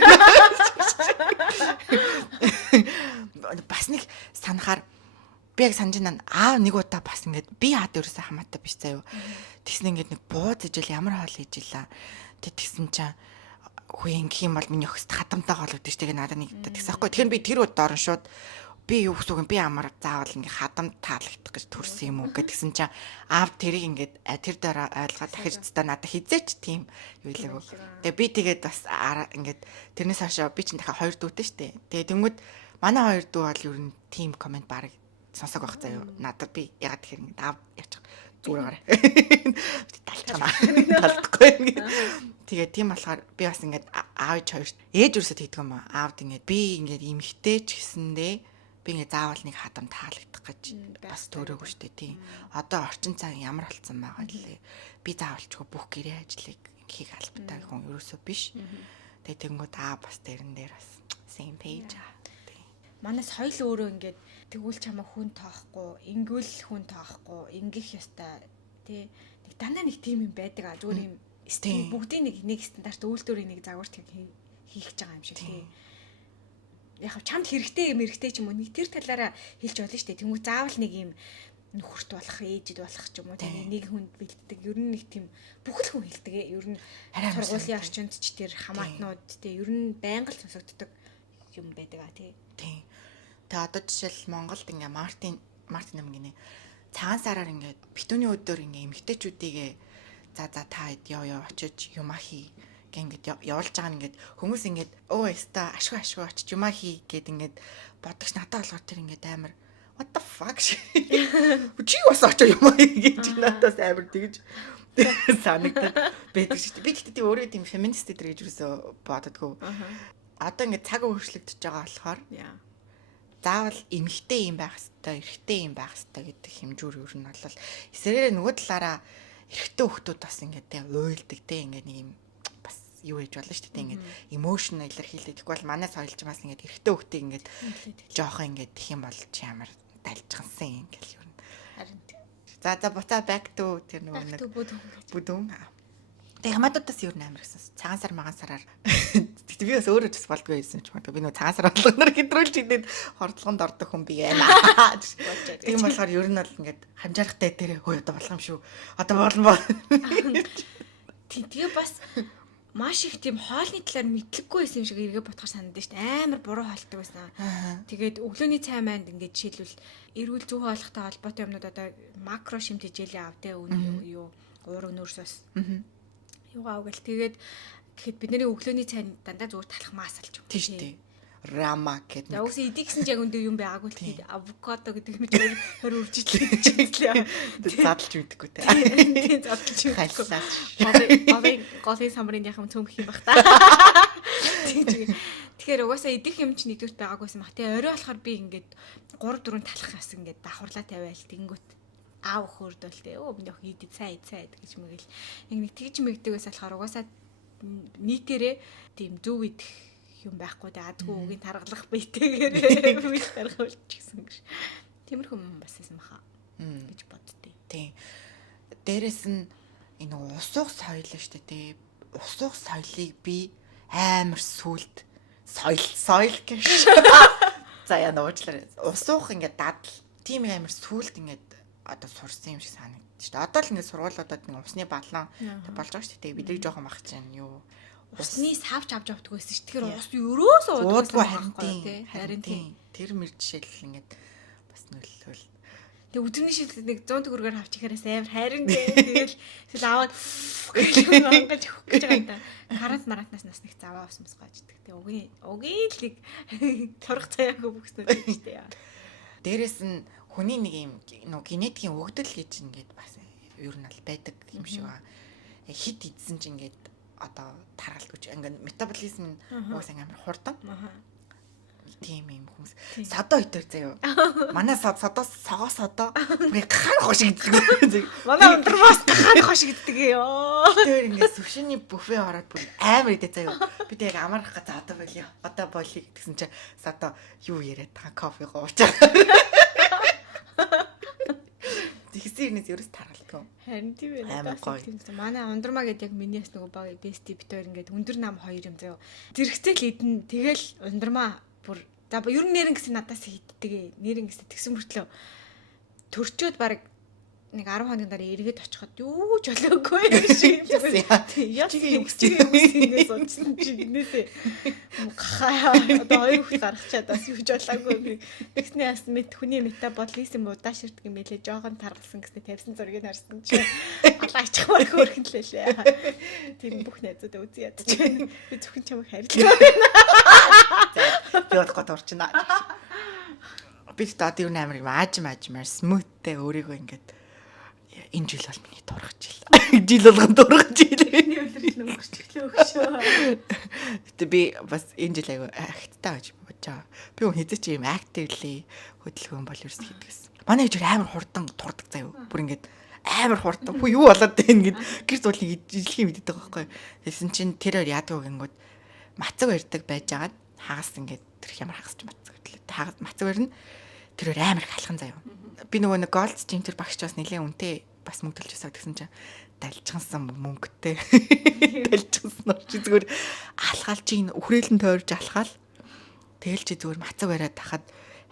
Бас нэг санахаар би яг санаж байна. Нэг удаа бас ингээд би ерөөсөө хамаатай биш заяа. Тэгсэн ингээд нэг бууз ижил ямар хоол хийж илаа. Тэгсэн чинь хөө ингэх юм бол миний өхөст хатамтай хоол өгдөг шүү. Тэгээ надад нэг тэгсэн байхгүй. Тэгэхээр би тэр удаа орон шууд би юу гэсэн үг би амар заавал ингээ хадамд таалагдах гэж төрсөн юм уу гэдгсэн чинь аав тэрийг ингээд тэр дээр ойлгоод дахиж та надад хизээч тийм юу илэв. Тэгээ би тэгээд бас ингээд тэрнээс хойш би чинь дахиад 2 дүүтэй штэ. Тэгээ тэнгууд манай 2 дүү бол ер нь тийм коммент баг сонсог байх заяа. Надад би ягаад тэгэхээр ингээд аав яачих зүгээрээ талчихна. Тэгээ тийм болохоор би бас ингээд аавч хоёр ээж өрсөд хийдэг юм аа. Аавд ингээд би ингээд эмхтэй ч гэсэндээ би ингээ заавал нэг хадам таалагдах гэж бас төрөөгүй штэ тийм. Одоо орчин цаг ямар болсон байгаа лээ. Би заавалчгүй бүх гэрээ ажлыг хийх албатай хүн ерөөсөө биш. Тэгээ тэнгууд бас дэрэн дээр бас same page аа. Манай соёл өөрөө ингээд тэгвэл чамаа хүн тоохгүй, ингүүл хүн тоохгүй, ингэх ёстой тий. Нэг дандаа нэг тийм юм байдаг аа. Зүгээр юм стил бүгдийн нэг стандарт үйлдвэрийн нэг загварт хийх гэж байгаа юм шиг тий. Яг чамд хэрэгтэй ч юм уу нэг тэр талаараа хэлж болно шүү дээ. Тэнгүү заавал нэг юм нөхөрт болох, ээжид болох ч юм уу тийм нэг хүнд бэлддэг. Ер нь нэг тийм бүхэл хүн хэлдэг. Ер нь сургуулийн орчинд ч тэр хамаатнууд тийм ер нь байнга л сонсогддог юм байдаг аа тий. Тийм. Тэгээ одоо жишээл Монголд ингээ Мартин ам гинэ. Цагаан сараар ингээ битүүний өдөр ингээ эмэгтэйчүүдийгээ за та яа очиж юмаа хий ингээд явуулж байгаа нь ингээд хүмүүс ингээд эста ашгүй очиж юмаа хий гэд ингээд бодогч надад болохоор тэр ингээд амар what the fuck чи бас очиж юмаа хий гэж надаас амар тэгж санагдаад байдаг шүү дээ. Би тэгтээ өөрөө тийм феминист дээр гэж юусоо боддгоо. Одоо ингээд цаг өөрчлөгдөж байгаа болохоор заавал эмэгтэй юм байх хэвээр, эрэгтэй юм байх хэвээр гэдэг хэмжүүр ер нь бол эсрэг нөгөө талаараа эрэгтэй хүмүүс бас ингээд уйлдаг те ингээд нэг юм бас юу гэж болно шүү дээ ингээд emotional илэрхийлдэг. Тэгвэл манай соёлч бас ингээд эрэгтэй хүмүүсийг ингээд жоохон ингээд тэх юм бол чи ямар дальжгансан ингээл юу. Харин за буцаа back to тэр нөгөө нэг бүдүүн. Тэгээ хамаатуудаас юу нээр гэсэн. Цагаан сар магаан сараар тэгтээ би бас өөрөө ч бас болдгоо байсан ч магадгүй би нөгөө цагаан сар болгоноор хэдрүүлж идэд хордлогонд ордог хүн би байна. Тийм болохоор ер нь бол ингээд хамжаарахтай дээрээ хөөе одоо болох юм шүү. Одоо болно. Тэгээ бас маш их тийм хоолны талаар мэдлэггүй байсан юм шиг эргээ бодохоор санагдаж шүү дээ. Амар буруу хоолдог байсан. Тэгээд өглөөний цай майнд ингээд жишээлбэл эрүүл зүй хооллохтой холбоотой юмнууд одоо макро шимт хичээлийн авдаа юу уур өнөөсөөс юугаа гэл тэгээд Гэхэд бидний өглөөний цайнд дандаа зүгээр талах мас алж өгч. Тийм шүү дээ. Рама гэдэг. Яг үгүй эдийг гэсэн ч яг өндөө юм байгаагүй л тэгээд авокадо гэдэг юм чи хөр үржитлээ. Задлж мэдгүй те. Тийм задлж мэдгүй. Бавын голын самрын яхам цөмөх юм бах та. Тэгэхээр угаасаа идэх юм чи нэгдүгт байгаагүйсэн бах те. Орой болохоор би ингээд 3-4 талах бас ингээд давхарлаа тавиал тэнгүүт аав хөөрдөл те. Өө минь идэв цай гэж мэгэл. Нэг тэгж мэгдэгээс болохоор угаасаа нийтээрээ тийм зөв идэх юм байхгүй те адгүй үгийн таргалах бийтэйгээр үйл таргалж гисэн гэж. Тиймэрхүү юм бас байсан баха гэж боддتي. Тийм. Дээрэс нь энэ усуух соёл шүү дээ. Усуух соёлыг би амар сүлд соёл гэж. За яа нуучлаа. Усуух ингээд дадал тийм амар сүлд ингээд одоо сурсан юм шиг санагдчих шүү дээ. Одоо л ингээд сургуулиудад нэг усны баллон болж байгаа шүү дээ. Бидний жоохон мах чинь юу усны савч авч авдаг байсан ш. Тэгэхээр ус өрөөс уудаггүй харин тийм. Тэр мэр жишээл ингээд бас нөлөөл. Тэгээ өдрөний шилдэг нэг 100 төгрөгөөр авч ихэрэс амар харин тэгэл тэгэл аваад гэж ангаж өгөх гэж байгаа юм да. Карант марантнаас нас нэг заваа авсан бас гаждаг. Тэгээ угийн лиг турах цаяагүй бүхснүүд байж тээ. Дээрэс нь хүний нэг юм генетикийн өгдөл гэж ингээд бас ер нь аль байдаг юм шиг ба. Хит идсэн чинь ингээд одоо таргалдгүй ингээд метаболизм нь уус амар хурдан. Тийм юм хүмүүс. Содоо итэр заяа. Манай содоос согоос одоо бүр гахаар хошигддаг. Манай ундрмаас гахаар хошигддаг ёо. Тэр ингээд сүшний бүфе ороод бүр амар идэ заяа. Би тэг амарх гэж одоо болио. Одоо болиё гэсэн чинь содоо юу яриад байгаа кофе гоочаа. Тэгсэрнээс ерөөс таргалдгүй. Харин тийм ээ. Манай ундрмаа гэдэг яг миний бас нөгөө баг бести битээр ингээд өндөр нам 2 юм заяа. Зэрэгцэл идэн тэгэл ундрмаа бүр за ер нь нэрэн гэсэн надаас хитдэг. Нэрэн гэсэн тэгсэн мөртлөө төрчөөд баг нэг 10 хоногийн дараа эргээд очиход юу ч болоогүй шиг юм байна. Яг юм инээс унцсан чи инээсээ гахаа одоо 2 хүүхд гаргачаад бас юу ч болоогүй. Тэгснээ бас хүний метаболизм удаа ширдэг юм байлээ. Жохон таргалсан гэснээр тавьсан зургийг харсан чи алаачих мөр хөөрхөн л лээ. Тийм бүх найзууд үзье ядаж байна. Би зөвхөн чамайг харилцаа байна. Би бодгоо дурчна. Би одоо юу нээр маажмаар смуттэй өөрийгөө ингээд энэ жил бол миний дурах жил. Жил болгон дурах жил. Миний үлрэл нөнгөрч өглөө өгшөө. Гэтэ би бас энэ жил айгу акттай гэж бодож байгаа. Би хүн хэзээ чи юм активли хөдөлгөөн бол ерөөс хийдгэсэн. Манай ээж амар хурдан турдаг заяа. Бүр ингээд амар хурдан. Хөө юу болоод байна гэд гэр зуулыг ижлэхий мэддэг байгаа байхгүй. Тэгсэн чинь тэрээр яадаг гингүүд мацаг барьдаг байж байгаад хагас ингээд тэр ямар хагас ч мацаг гэтлээ. Хагас мацаг барьна. Тэрээр амар их алхан заяа. Би нөгөө нэг голд жимтер багш бас нэлээ үнэтэй бас мөнгө төлж өсөв гэсэн чинь далжгансан мөнгөтэй. Далжгансан чи зүгээр алхаал чи үхрээлэн тойрж алхаал. Тэгэл чи зүгээр мацаг бариад тахад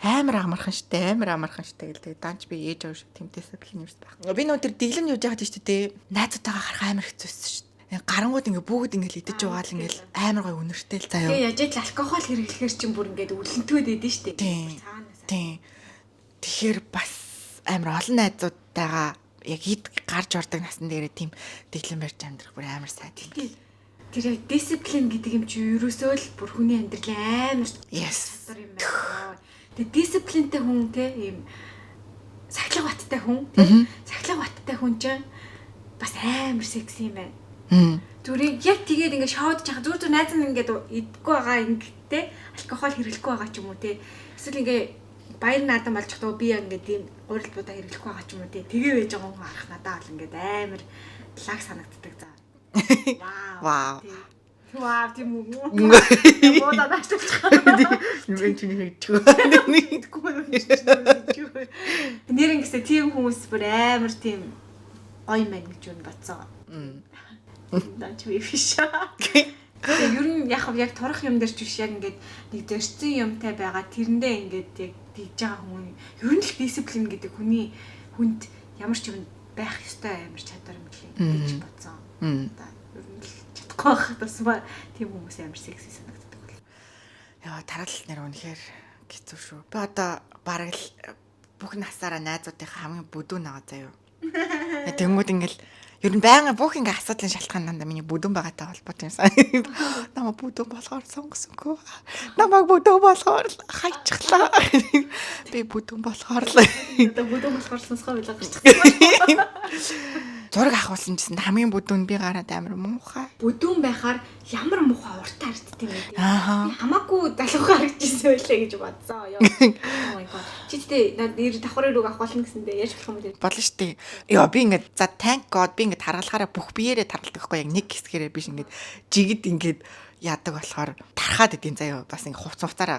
амар амархан штэ гэл данч би ээж аваа шүү тэмтээсээ бэлэн юмс байх. Би нөгөө тэр дэглэм явж байгаад шүү дээ. Найзуудтайгаа харах амар хэцүүсэн шүү. Гарангууд ингээ бүгд ингээ идэж угаал ингээл амар гой үнэртэй л заяа. Тэгээ яжээд л алкогол хэрэглэхээр чинь бүр ингээд үлэнтүүд эдэн штэ. Тийм. Тэгэхээр бас амар олон найзуудтайгаа яг ид гарч ордог насн дээрээ тийм дэглэм барьж амьдрах бүр амар сайд юм. Тэр дисциплин гэдэг юм чи ерөөсөө л бүр хүний амьдралын амар yes юм байна. Тэгээ дисциплинтэй хүн те ийм сахилга баттай хүн те сахилга баттай хүн чинь бас амар секси юм байна. Зүрийг яг тэгээд ингээд шоудж байгаа зүгээр найз нь ингээд идэггүй байгаа ингээд алкогол хэрэглэхгүй байгаа ч юм уу те эсвэл ингээд баяр наадам болж байгаа би ингээд тийм гурилбуудаа хэрэглэхгүй байгаа ч юм уу те тэгээ байж байгаа хүн харах надад бол ингээд амар лаг санагддаг за. Вау. Вау тийм үү. Бодаа даштай. Нүгэн чиний хийчихв. Нэр ингэсээ тийм хүмүүс бүр амар тийм гоё мэн гэж юу бодсоо. Данч би биш. Тэгээ ер нь яг турах юм дээр ч биш яг ингээд нэг дөрцөн юмтай байгаа тэрэндээ ингээд яг дийж байгаа хүн ер нь л дисциплин гэдэг хүнд ямар ч юм байх ёстой амар чадвар юм гэж бодсон. Одоо ер нь л чадахгүй байх тусмаа тийм хүмүүс амар секси санагддаг бол. Яа тархал нэр үнэхээр хэцүү шүү. Би одоо бараг л бүх насаараа найзуудынхаа хамгийн бүдүүн байгаа заяа. Тэнгүүд ингээл Ер нь байнга бүх ингээ асуудлын шалтгаан дандаа миний бүдүүн байгаатай холбоотой юмсан. Намайг бүдүүн болохоор сонгосонгүй. Намайг бүдүүн болохоор хайчихлаа. Би бүдүүн болохоор л Одоо бүдүүн болохоор сонсгоо билээ гарчихсан. зураг авахулсан гэсэн хамгийн бүдүүн би гараад амар муухай. Бүдүүн байхаар ямар муухай урт харагддаг юм бэ? Ааха. Би хамаагүй залуугаар харагдчихсан байлээ гэж бодсон. Oh my god. Чичтэй нэр давхар рүү авах болно гэсэндээ яаж болох юм бэ? Болно штэ. Йоо би ингээд за thank god би ингээд таргалахаараа бүх биеэрээ таргалдаг байхгүй яг нэг хэсгээрээ биш ингээд жигд ингээд яадаг болохоор тархаад идэв заяа бас ингээд хувцаараа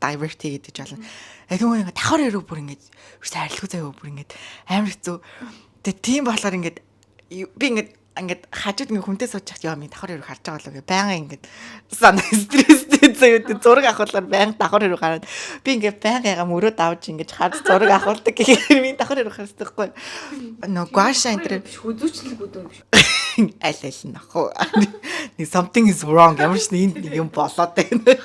divert гэдэг болно. Тэгвэл ингээд давхар рүү бүр ингээд сайрлгүй заяа бүр ингээд амар хэцүү. Тэгээ тийм болохоор ингээд би ингээд хажууд ингээд хүнтэй сууж яхад яа минь давхар рүү харж байгаа л үгүй байнга ингээд сан стресстэй заяа зураг авахлаар байнга давхар рүү гараад би ингээд байнга яга мөрөө давж ингээд харж зураг авахулдаг гэхээр минь давхар рүү хардаг байхгүй. Нөө гуаша энэ Хүзүүчлэг бүдүүн биш. аль нь ах. Something is wrong. Ямар ч нэг юм болоод байна.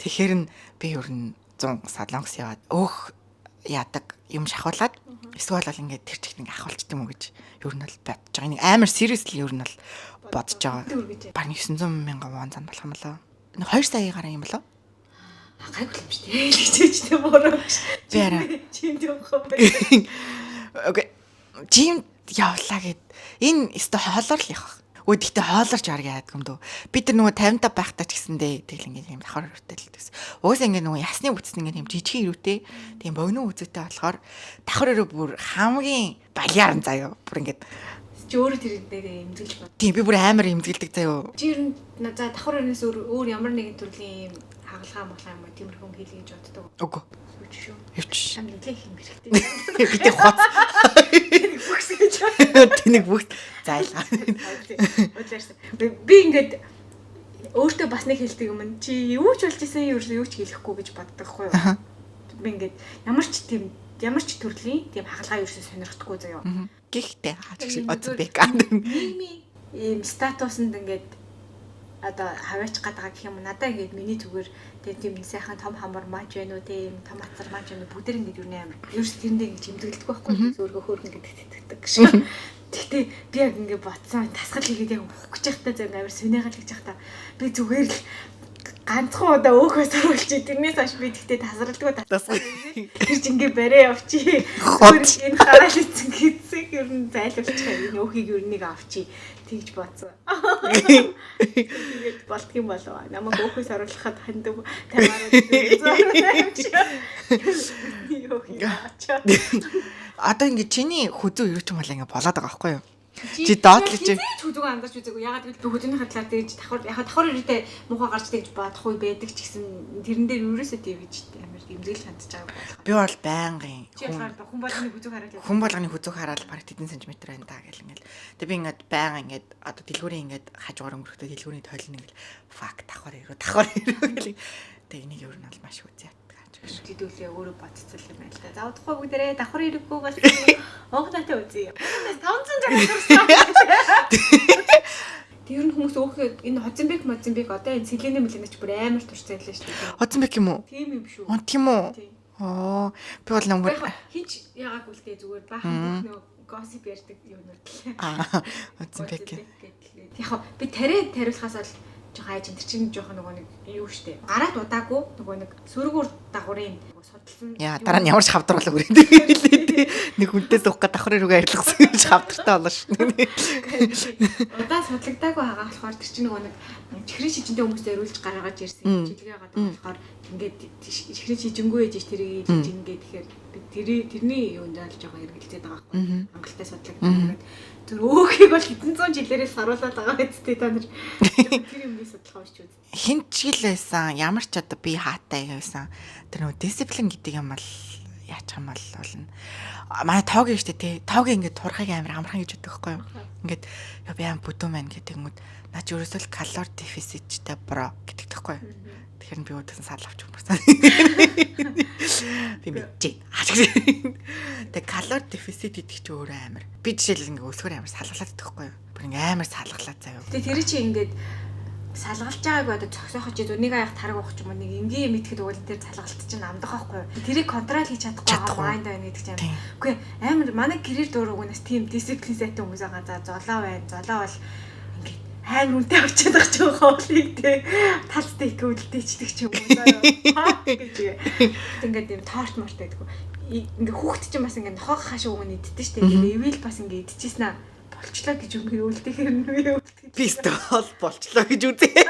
Тэгэхээр нь би ер нь 100 салонгос яваад яадаг юм шахуулаад эсвэл бол ингээд тэр чихт ингээд ахуулчт юм уу гэж ер нь бол бодож байгаа. Нэг амар seriously ер нь бол бодож байгаа. Бараг 900,000 вон зан болох юм болоо. 2 сая гараа юм болоо. Гайгүй юм шүү дээ. Личээчтэй бороо. Би арай Чимд явах юм байна. окей. Жим явлаа гэд энэ өстө хоолоор л явах. Гэхдээ хоолорч арга яадаг юм дөө. Бид нар нөгөө 50 байхдаа ч гэсэндээ тэгэл ингээд юм давхар өртөл гэсэн. Уусаа ингээд нөгөө ясны үтс ингээд юм жижиг ирүүтэй тийм богино үзүүтэй болохоор давхар өрөө бүр хамгийн балиар заяа. Бүр ингээд Чи өөрөө тэр дээр эмзэглэж бод. тийм би бүр амар эмзэглдэг заяа. Чи ер нь за давхар өрнөөс өөр ямар нэгэн төрлийн хагалгаа махлаа юм тиймэрхүү хийлээ гэж боддог. Үгүй. Шүү. Явч. Чам нэглэх юм хэрэгтэй. Би тэг хоц. Бүхс гэж. Тэнийг бүгд зайлгаа. Би ингээд өөртөө бас нэг хэлдэг юм. Чи юу ч болж исэн юу ч хэлэхгүй гэж боддог хгүй юу? Би ингээд ямар ч төрлийн тийм хагалгаа ерөөсөө сонирхдаггүй заяа. Гэхдээ хаач шиг Озбек аа. Ийм статусанд ингээд одоо хаваач гадаг гэх юм надаа ингээд миний зүгээр тийм сайхан том хамар маач байна уу тийм том атар маач байна уу бүгд ингээд юу нээр ерөөс тэрэндээ ингэж имдгэлдэг байхгүй зөөргө хөөргөн гэдэг тэтгдэг гэж. Тэгтээ би яг ингээд бодсон тасгал хийгээд яг ухах гэж байхдаа зөв амар сүнэgal гэж байхдаа би зүгээр л ганцхан удаа өөхөө сурвалж тэрнээс хойш би тэгтээ тасралдгүй тасгал. Тэр чинь ингээд барай явчих. Энэ хараал эцэн гэсэн ер нь зайлуулчих энэ өөхийг ер нэг авчи тэгж бодсон. Тэгээд болтгийм болов. Намайг өөхөөс оруулахад хандав тамаараа зөө. Одоо ингэ чиний хүзүү юу ч юм бол ингэ болоод байгаа байхгүй юу? Чи доотлож чи хүзүүг андарч үзээгүй. Ягаад гэвэл би хүзүүний хатлаар тэгж давхар ирээдээ муухай гарч тэгж бодох үе байдаг ч гэсэн тэрэн дээр ерөөсөө тэгж амар эмзэглэл хандж байгаа. би бол байнгын Хүн болгоны хүзүүг хараад хүн болгоны хүзүүг хараад баг тэдэн сантиметр байна даа гэл ингээл. Тэгээ би ингээд байнга ингээд одоо дэлгүүрийн ингээд хажуугаар өнгөрөхдөө дэлгүүрийн тойлно ингээл фак давхар ирүү гэл. Тэгээ энийг ер нь бол маш үзье. Тэдүүлээ өөрөө бодцол юм байна л да. За удахгүй бүгдээрээ давхар ирэхгүй бас оогнаатай үзье. 500 цагаас Тэр нь хүмүүс өөхөө энэ Хозинбек одоо энэ Сэлэний мэлэнэч бүр амар турцсан байлаа шүү дээ. Хозинбек юм уу? Тийм юм шүү. Тийм үү? Oo би бол нэг хинч яагаад үлдээ зүгээр баахан бүх нөө госип ярьдаг юм уу гэлээ. Хозинбек. Яг би тариулахаас бол жоохон айж энэ чинь жоохон нөгөө нэг юу штэ. Гараад удаагүй нөгөө нэг сөргөөр дагуурын судалсан. Яа дараа нь ямар ч хавдруулаг өрөөд нэг хүнтэй суух гэдэг давхар рүүгээ арилгасан гэж хавдартай болоо шүү. Удаа судлагдаагүй байгаа болохоор тэр чинь нөгөө нэг чихрийн шижинтэй хүмүүстэй өрүүлж гаргаж ирсэн жилгээ байгаа болохоор ингээд чихрийн шижингүй ээж тэрийг ингээд тэгэхээр тэрний юунд л жоохон эргэлзээд байгаа байхгүй. Хангалттай судлагдаад тэр өөхийг бол хэдэн зуун жилээрээ саруулаад байгаа үсттэй та нар тэр юмний судалгаа хийж үз. Хинчгэл байсан ямар ч одоо би хаатай байсан тэр нөгөө дисциплин гэдэг юм бол яачих юм бол болно. Манай тоог юм штэ тий. Тоог ингээд турхайг амар амархан гэж боддог байхгүй юу? Ингээд яа би аим бүдүүн байна гэдэг юм уу. Наа чи ерөөсөө калори дефициттэй бро гэдэг тэгэхгүй юу? Тэгэхээр би өөдөөс сал авч өмөрсөн. Би мэдээ. Тэг калори дефицит гэдэг чи өөрөө амар. Би жишээл ингээд өсгөр амар салгалаад байдаг байхгүй юу? Бүр ингээд амар салгалаад заяа. Тэгээ тэр чи ингээд салгалж байгааг одоо цогсоохож өнийг аяах тараг авах ч юм уу нэг энгийн мэдхэд уул дээр салгалт чинь амдах байхгүй. Тэрийг контрол хийж чадахгүй майнд байна гэдэг чинь амар. Үгүй амар манай гэрээр дуурайгаас тийм дисциплин сайтай хүмүүс байгаа. За золоо байна. Золоо бол ингээд амар үнтэй авчаад байгаа ч хоолыг те талцтай их үлдээчдэг ч юм уу заяа. Гэж. Ингээд юм торт морт байдгүй. Ингээ хүүхд чинь бас ингээ нохоо хаашаа өгөн иддэг штеп. Ивэл бас ингээ идчихсэн аа болчлоо гэж өнгө үлдэхээр нүе үлдэх. Пистол болчлоо гэж үзээ.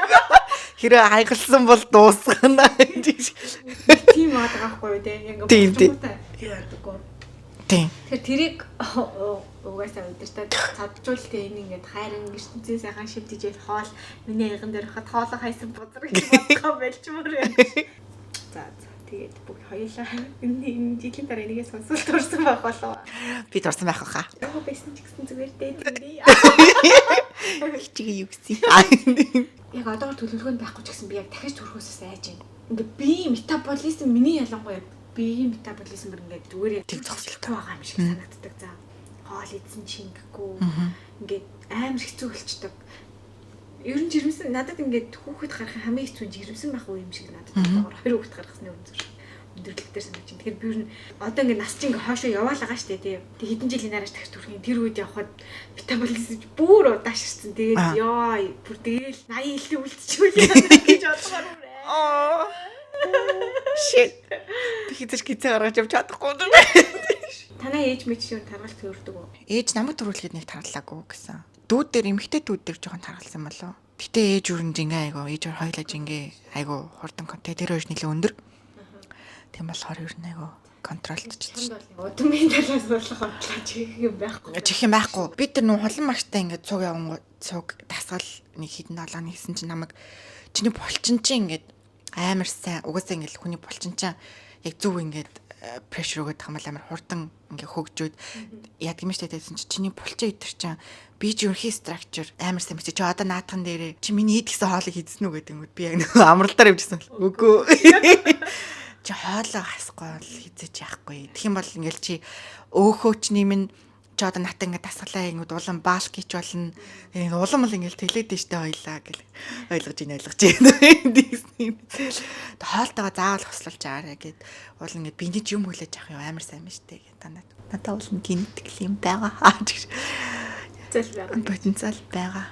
Хэрэг хайгалсан бол дуусгана. Тийм байгаа байхгүй те. Ингээ болчихгоотай яадаггүй. Тийм. Тэгэхээр тэрийг угаасаа өдөртөө цаджуул те энэ ингээ хайран ертөнцийн сайхан шивдэж хоол миний яган дээр хат хоолоо хайсан бузар гэж бодгоо байлчмаар юм. За тэгээд бүх хоёулаа энэ жилийн дараа энийгээ сонсолт орсон байх болов. Би дурсан байх хаа. Яг байсан ч гэсэн зүгээр дээ тийм. Чигээ юу гэсэн. Яг одоогор төлөвлөгөөнд байхгүй ч гэсэн би яг дахиж төрхөөсөөс айж байна. Ингээ би метаболизм миний ялангуяа биеийн метаболизм ингээд зүгээр яг тэг зогсолтой байгаа юм шиг санагддаг. За хоол идсэн чингэхгүй ингээд амар хэцүү болчдөг. Ер нь жирэмсэн надад ингээд хүүхэд гарах хамгийн хэцүү жирэмсэн байх үе юм шиг надад байна. Хоёр хүүхэд гаргасны өндөрлөлтөөр санагдаж байна. Тэгэхээр би ер нь одоо ингээд нас чинь ингээд хоошоо яваалгаа штэ тий. Тэг хэдэн жилийн дараа дахиж төрхийн тэр үед явхад метаболизм бүр удааширсан. Тэгээд ёо бүр тэгэл 80 илтээ үлдчихвэл гэж бодохоор байна. Shit. Би хэзээ гизээ гаргаж явж чадахгүй. Танай ээж мэд шиг таргалт төрдөг үү? Ээж намайг төрүүлэхэд нэг таргалаагүй гэсэн. Дүүд дээр эмхтэй дүүд дээр жоохон таргалсан болов. Гэтэ ээж өрн жингээ айгу ээж хоёлаа жингээ айгу хурдан контент тэр хоёр нэлээ өндөр. Тийм болохоор ер нь айгу контролдчихсан. Удмын талаас болох бодлоо чих юм байхгүй. Чих юм байхгүй. Би тэр нүү холон магтай ингээд цуг явган цуг дасгал нэг хідэн долоо нэгсэн чинь намайг чиний булчин чинь ингээд амар сайн угаасаа ингээд хүний булчин чинь яг зөв ингээд прешэр өгöd хамаал амар хурдан ингээ хөгжөөд яг юм штэ гэсэн чиний булчин идэр чинь би ч ерхий structure амар сайн бичиж одоо наадхан дээрээ чи миний идгсэн хоолыг хийдсэн үү гэдэг юм би яг нэг амралтаар явжсэн үгүй чи хоолоо хасахгүй бол хийзэж яахгүй тэгэх юм бол ингээл чи өөхөөчний минь чи одоо натаа ингээ дасгалаа ингээд улам баалк гэж болно улам л ингээл тэлээд штэ хоёлаа гэл ойлгож байна хоолтойгоо заавал хослуулж аарэ гэд уул ингээд биний юм хүлээж авах юм амар сайн штэ гэд надаа уул гинтгэл юм байгаа зэл байгаа потенциал байгаа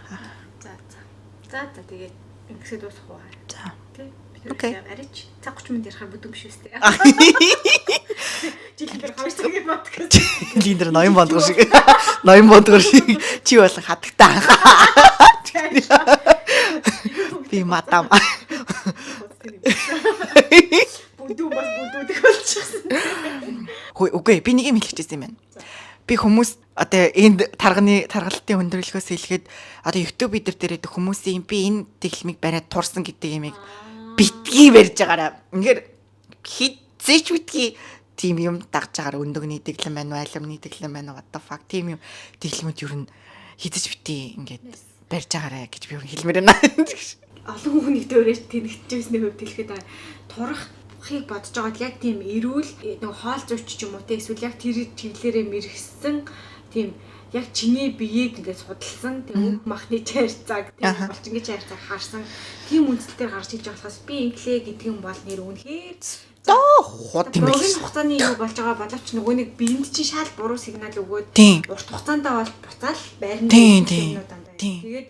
за тэгээд ингэсээ дуусах уу за тий окей арич цаг 30 минут ярих бүдүүм биш үстэй жилийн дээр 2 цагийн подкаст линдер ноён бондгор шиг чи бол хатагтаа би мадам бүдүү бас бүдүүдэг болчихсон. Үгүй би нэг юм хэлчихсэн юм байна. Би хүмүүс одоо энд таргалтын өндөрлөхөөс хэлгээд одоо YouTube дээр хүмүүсийн би энэ техникийг бариад турсан гэдэг юмыг битгий барьж байгаараа. Ингээд хизээч битгий тийм юм дагж байгаараа өндөгний дэглэм байна уу, алимны дэглэм байна уу, what the fuck тийм юм дэглэмүүд юу н хизээч битгий ингээд барьж байгаараа гэж би юу хэлмээр байна. Олон хүнийг дөөрэж тэнэгтжсэн хувьд хэлэхэд турахыг бодож байгаад яг тийм эрүүл нэг хоол зүйч ч юм уу те эсвэл яг тэр чиглэлээрээ мэрэгсэн тийм яг чиний биеийг ингээд судалсан тийм махны чайрцаг тийм булчингийн чайрцаг харсан тийм үндсэлээр гарч иж болохоос би инглээ гэдэг юм бол нэр үнэхээр хот юм байна. Богино хугацааны юу болж байгаа боловч нөгөө нэг биед чинь шал буруу сигнал өгөөд урт хугацаанд бол буцаал байрны юмнууд дандаа. Тэгээд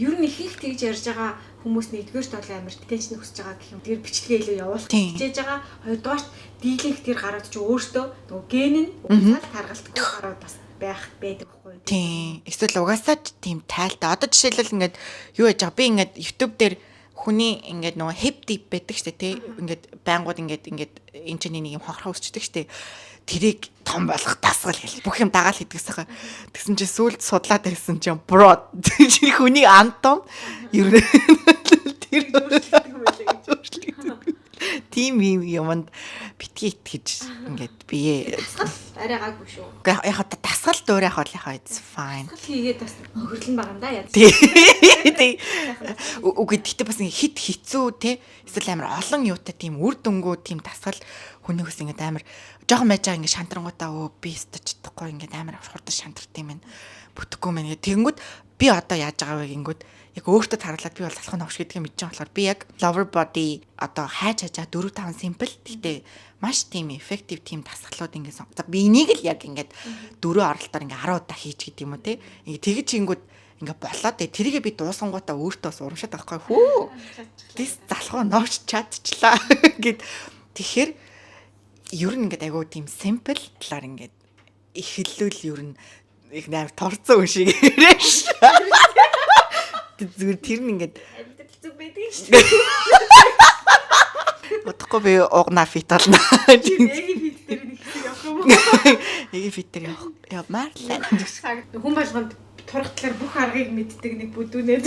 ер нь их тэгж ярьж байгаа хүмүүс нэгдүгээрт бол амар тэнцэн хүсэж байгаа гэх юм. Тэр бичлэгээ илүү явуулах хичээж байгаа. Хоёрдугаарт дийлэнх тэр гараад чи өөртөө нөгөө ген нь угаасаа таргалтгүй гараад бас байх байдаг байхгүй юу? Тийм. Эсвэл угаасаа ч тийм тайлтай. Одоо жишээлбэл ингээд юу яж байгаа би ингээд YouTube дээр хүний ингээд нөгөө hip deep байдаг штэ тий. Ингээд байнгууд ингээд энэ ч нэг юм хонхроо өсчдөг штэ. Тэрийг том болгох дасгал хэл. Бүх юм дагаал хийдгэсэхэ. Тэгсэн чинь сүлд судлаад байсан чинь бро. Чи хүний антом ер нь тэр тийм юмд битгий итгэж ингээд бие арай гайгүй шүү. Яг хата дасгал дуурайх бол яхаа it's fine. Хийгээд бас хөрлөн байгаа юм да яа. Тий. Үгүй тэгтээ бас хит хитцүү те. Эсвэл амар олон юутай тийм үр дүнгуу тийм дасгал хүнийгээс ингээд амар жоохон байж байгаа ингээд шантрангуудаа би өстөж чадахгүй ингээд амар хурдан шантарт юм байна. Бүтэхгүй мэн гэх. Тэнгүүд би одоо яаж байгаа вэ гингүүд яг өөртөө таруулаад би бол залхуу новш гэдгийг мэдэж байгаа болохоор би яг lover body одоо хайж хажаа 4-5 simple гэхдээ маш тийм effective тийм дасгалууд ингээд за би энийг л яг ингээд 4 оролтоор ингээд 10 удаа хийж гэдэг юм уу те. Ингээд тэгэж чингүүд ингээд болоод тэрийгээ би дуусангуудаа өөртөө бас урамшаад байхгүй хүү. Дис залхуу новш чадчихлаа гэд тэгэхээр ер нь ингээд айгуу тийм simple талаар ингээд эхлүүл ер нь их нээр торцсон үе шиг яриаш. Зүгээр тэр нь ингээд зүг байдаг шүү дээ. бодохгүй би угнаа фит болно. Эги фит дээр нэг хэсэг явах юм уу? Эги фит дээр явмаар л. Хүн болгонд турхтлаар бүх аргыг мэддэг нэг бүдүүнээ.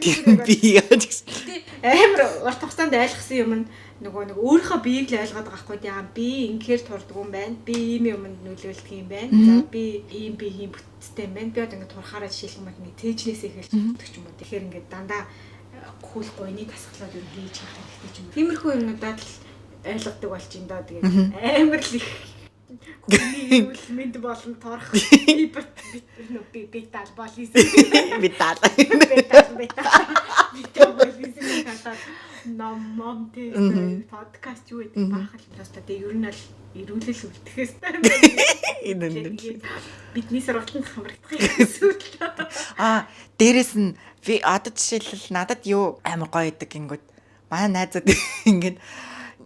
Тэр би яаж Тэ амар урт хугацаанд ойлгосон юм нь нөгөө нэг өөрийнхөө биеийг л ойлгоод байгаа хгүй яа би ингээр турдаг юм байна. Би ийм юмд нөлөөлдөг юм байна. За би ийм бүтцтэй юм байна. Би одоо ингэ турхаараа жишээлх юм бол нэг тээжнээс эхэлж өгдөг ч юм уу. Тэгэхээр ингэ дандаа хүл гойны тасгалаад юу хийж явах хэрэгтэй ч юм. Тиймэрхүү юмнуудад л ойлгодог болж ин доо тэгээд амар л их хүний мэд болон торох би тал болис би тал ном подкаст юу гэдэг баахал просто тэг ер нь л ирүүлэл үлдэхээс бидний сургалтанд хамрагдах юм. Дээрэс нь би одоо жишээлбэл надад юу амар гоё идэг гингүүд манай найзууд ингээд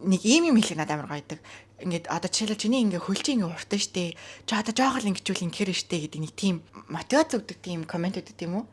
нэг ийм хэлэх надад амар гоё идэг. Ингээд одоо жишээлбэл чиний ингээ хөлжийн ингээ уртаа штэ. Чи одоо жоохол ингэчүүл ингэхэр штэ гэдэг нэг тийм мотивац өгдөг тийм комент өгдөг тийм үү?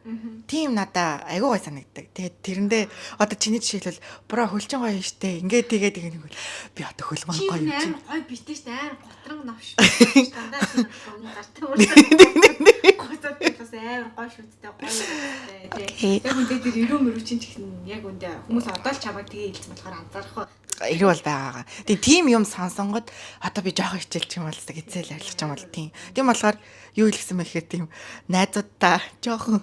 Тийм надаа айгүй гой санагддаг. Тэгээд тэрэндээ одоо чиний жишээлбэл бро хөлжин гоё штэ. Ингээ тэгээд нэг би одоо хөлгөн гоё юм чинь. Гоё битээ штэ. Амар готрон навш. Дандаа тийм гартаа өөртөө гоцоод бас амар гоё шүттэй гоё штэ. Яг үндэ тэр өрөө мөрөв чинь ч гэсэн яг үндэ хүмүүс одоо л чамайг тэгээ хэлсэн болохоор анзаарах ба. Ирүү бол байгаагаа. Тийм юм сонсонгод одоо би жоох хичээлч юм бол гэцэл арилгах юм бол тийм. Тийм болохоор юу хэлсэн бэ гэхээр тийм найзуудаа жоохон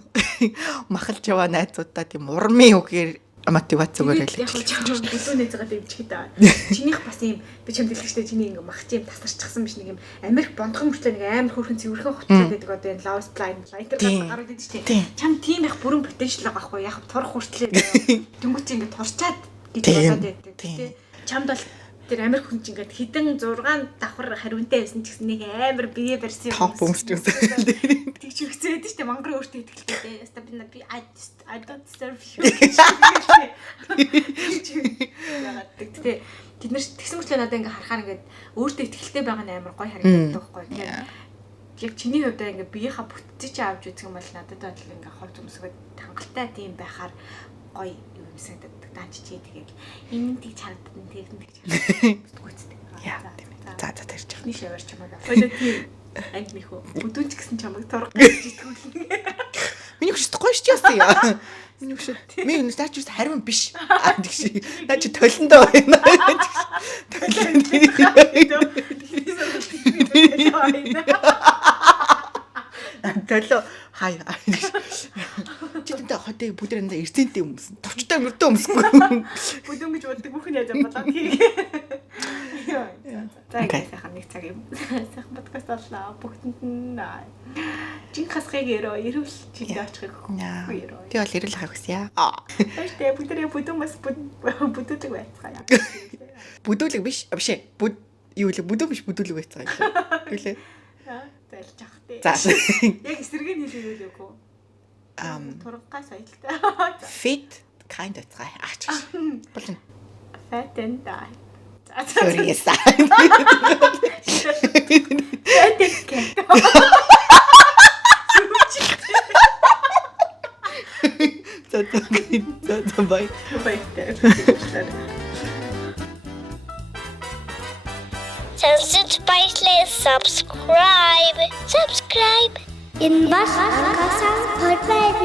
махалж яваа найзуудаа тийм урмын үгээр мотивац зүгээр л. Яг жоохон бүлүүнээ заагаад ивчих даа. Чинийх бас юм би чамд хэлэхдээ чиний ингээ мах тийм тасарчихсан биш нэг юм Америк бондгон мөртлөө нэг амар хөөрхөн цэвэрхэн хутлаа гэдэг одоо энэ Love Blind Lighter гарууд идэв чинь. Чам тийм их бүрэн потенциал байгаа байхгүй яг турах хүртлээ дөнгөж ингээ турчаад гэж бодоод байдаг. Тэ чамд бол тэр Америк хүн чинь ингээд хідэн 6 давхар хариунтай байсан ч гэсэн нэг амар бие барьсан юм. Топ өмсч үзсэн. Тэгж өгцөөд штэ мангар өөртөө итгэлтэй. Яста би I don't deserve you. Тэгтээ тэд нар тэгсэн мэтлээ надад ингээ харахаар ингээд өөртөө итгэлтэй байгаа нь амар гоё харагддаг байхгүй. Тэгэхээр яг чиний хувьдаа ингээ биеийнхаа бүтцийг чи авч үзэх юм бол надад бол ингээ хов зүмсгээд хангалттай тийм байхаар гоё юм санагдав. Данч чи тэгээд энэ тийг чардад нь тэгнэ гэж гүйцэд. Яа. За тарьж байгаа. Нэг шавар чамаг. Хоёул тийм анги нөхөө. Бүдүүнч гэсэн чамаг торох гэж итгүүлнэ. Миний хүч гоё ч яасан яа. Миний хүч. Миний наач ч харин биш. Тэгш. Наач толондоо байна. Толоо хай. Чидэнтэй хотыг бүдэрэн эрсэнтэй өмсөн. Товчтой мөрдөө өмсөхгүй. Бүдүүн гэж боддог бүх нь яаж болоо. За сайхан нэг цаг юм. Сайхан подкаст боллоо. Бүгдэнд нь чин хасхыг ирүүл жилд очихыг хүсэе. Би бол ирүүл ахыг хүсье. Тэштэй бүдэрээ бүдүүн бас бүдүүлэг байцгаая. Бүдүүлэг биш. Биш ээ. Юу вэ? Бүдүүн биш бүдүүлэг байцгаая. Юу лээ? Зайлж ах тий. За. Яг эсрэг нь хэлээ үгүй. Тургаас аялтай. Fit kind of цай. Аач. Болно. Fat and die. Sorry яса. За бай. Бай. Sunset Spiceless subscribe. Энэ бас хагасаа подбайд.